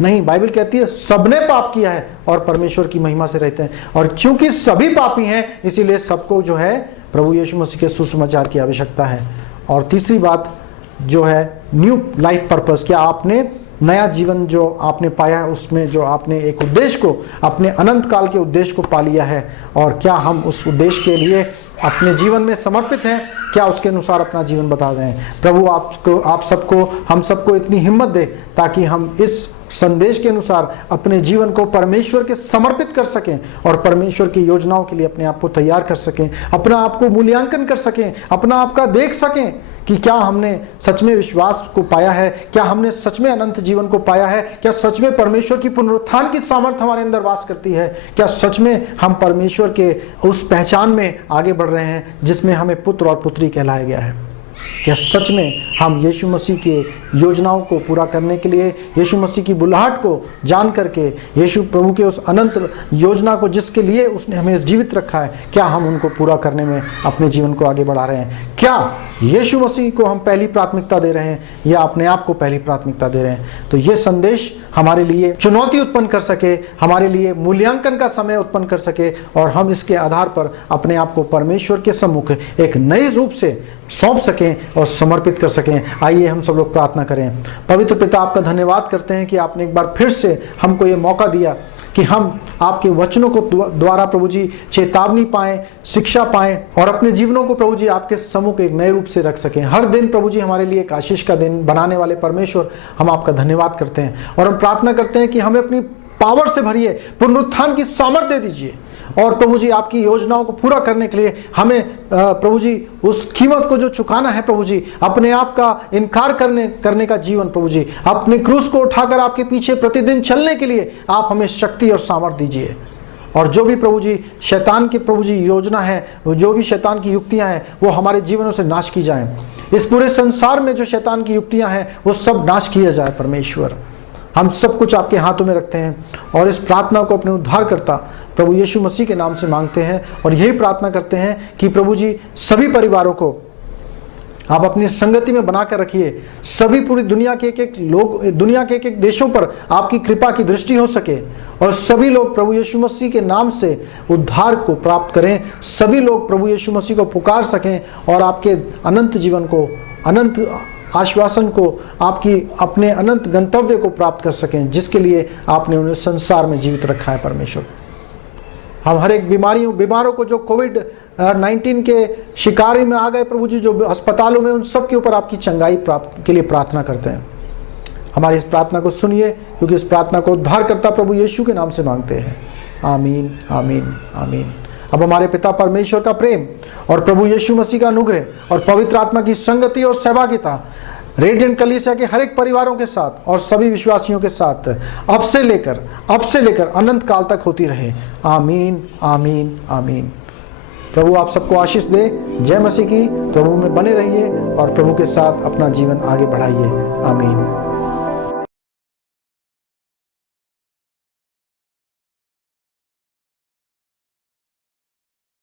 नहीं, बाइबल कहती है सबने पाप किया है और परमेश्वर की महिमा से रहते हैं। और क्योंकि सभी पापी हैं इसीलिए सबको जो है प्रभु यीशु मसीह के सुसमाचार की आवश्यकता है। और तीसरी बात जो है न्यू लाइफ पर्पस। क्या आपने नया जीवन जो आपने पाया है उसमें जो आपने एक उद्देश्य को, अपने अनंत काल के उद्देश्य को पा लिया है? और क्या हम उस उद्देश्य के लिए अपने जीवन में समर्पित हैं? क्या उसके अनुसार अपना जीवन बता रहे हैं? प्रभु आपको, आप सबको, हम सबको इतनी हिम्मत दे ताकि हम इस संदेश के अनुसार अपने जीवन को परमेश्वर के समर्पित कर सकें और परमेश्वर की योजनाओं के लिए अपने आप को तैयार कर सकें, अपना आप को मूल्यांकन कर सकें, अपना आप का देख सकें कि क्या हमने सच में विश्वास को पाया है, क्या हमने सच में अनंत जीवन को पाया है, क्या सच में परमेश्वर की पुनरुत्थान की सामर्थ्य हमारे अंदर वास करती है, क्या सच में हम परमेश्वर के उस पहचान में आगे बढ़ रहे हैं जिसमें हमें पुत्र और पुत्री कहलाया गया है। क्या सच में हम यीशु मसीह के योजनाओं को पूरा करने के लिए, यीशु मसीह की बुलाहट को जान करके, यीशु प्रभु के उस अनंत योजना को जिसके लिए उसने हमें जीवित रखा है, क्या हम उनको पूरा करने में अपने जीवन को आगे बढ़ा रहे हैं? क्या यीशु मसीह को हम पहली प्राथमिकता दे रहे हैं या अपने आप को पहली प्राथमिकता दे रहे हैं? तो ये संदेश हमारे लिए चुनौती उत्पन्न कर सके, हमारे लिए मूल्यांकन का समय उत्पन्न कर सके और हम इसके आधार पर अपने आप को परमेश्वर के सम्मुख एक नए रूप से सौंप सकें और समर्पित कर सकें। आइए हम सब लोग प्रार्थना करें। पवित्र पिता, आपका धन्यवाद करते हैं कि आपने एक बार फिर से हमको ये मौका दिया कि हम आपके वचनों को द्वारा प्रभु जी चेतावनी पाएं, शिक्षा पाएं और अपने जीवनों को प्रभु जी आपके सम्मुख एक नए रूप से रख सकें। हर दिन प्रभु जी हमारे लिए एक आशीष का दिन बनाने वाले परमेश्वर, हम आपका धन्यवाद करते हैं और हम प्रार्थना करते हैं कि हमें अपनी पावर से भरिए, पुनरुत्थान की सामर्थ्य दे दीजिए और प्रभु जी आपकी योजनाओं को पूरा करने के लिए हमें प्रभु जी उस कीमत को जो चुकाना है प्रभु जी, अपने आप का इनकार करने का जीवन प्रभु जी, अपने क्रूस को उठाकर आपके पीछे प्रतिदिन चलने के लिए आप हमें शक्ति और सामर्थ्य दीजिए। और जो भी प्रभु जी शैतान की प्रभु जी योजना है, जो भी शैतान की युक्तियां हैं, वो हमारे जीवनों से नाश की जाएं। इस पूरे संसार में जो शैतान की युक्तियां हैं वो सब नाश किया जाए। परमेश्वर, हम सब कुछ आपके हाथों में रखते हैं और इस प्रार्थना को अपने उद्धारकर्ता प्रभु यीशु मसीह के नाम से मांगते हैं और यही प्रार्थना करते हैं कि प्रभु जी सभी परिवारों को आप अपनी संगति में बनाकर रखिए। सभी पूरी दुनिया के एक लोग, दुनिया के एक देशों पर आपकी कृपा की दृष्टि हो सके और सभी लोग प्रभु यीशु मसीह के नाम से उद्धार को प्राप्त करें। सभी लोग प्रभु यीशु मसीह को पुकार सकें और आपके अनंत जीवन को, अनंत आश्वासन को, आपकी अपने अनंत गंतव्य को प्राप्त कर सकें जिसके लिए आपने उन्हें संसार में जीवित रखा है। परमेश्वर, हम हर एक बीमारों को जो कोविड-19 के शिकारी में आ गए प्रभु जी, जो अस्पतालों में, उन सब के ऊपर आपकी चंगाई प्राप्त के लिए प्रार्थना करते हैं। हमारी इस प्रार्थना को सुनिए, क्योंकि इस प्रार्थना को उद्धारकर्ता प्रभु यीशु के नाम से मांगते हैं। आमीन, आमीन, आमीन। अब हमारे पिता परमेश्वर का प्रेम और प्रभु यीशु मसीह का अनुग्रह और पवित्र आत्मा की संगति और सहभागिता रेडिएंट कलीसिया के हर एक परिवारों के साथ और सभी विश्वासियों के साथ अब से लेकर अनंत काल तक होती रहे। आमीन, आमीन, आमीन। प्रभु आप सबको आशीष दे। जय मसीह की। प्रभु में बने रहिए और प्रभु के साथ अपना जीवन आगे बढ़ाइए। आमीन।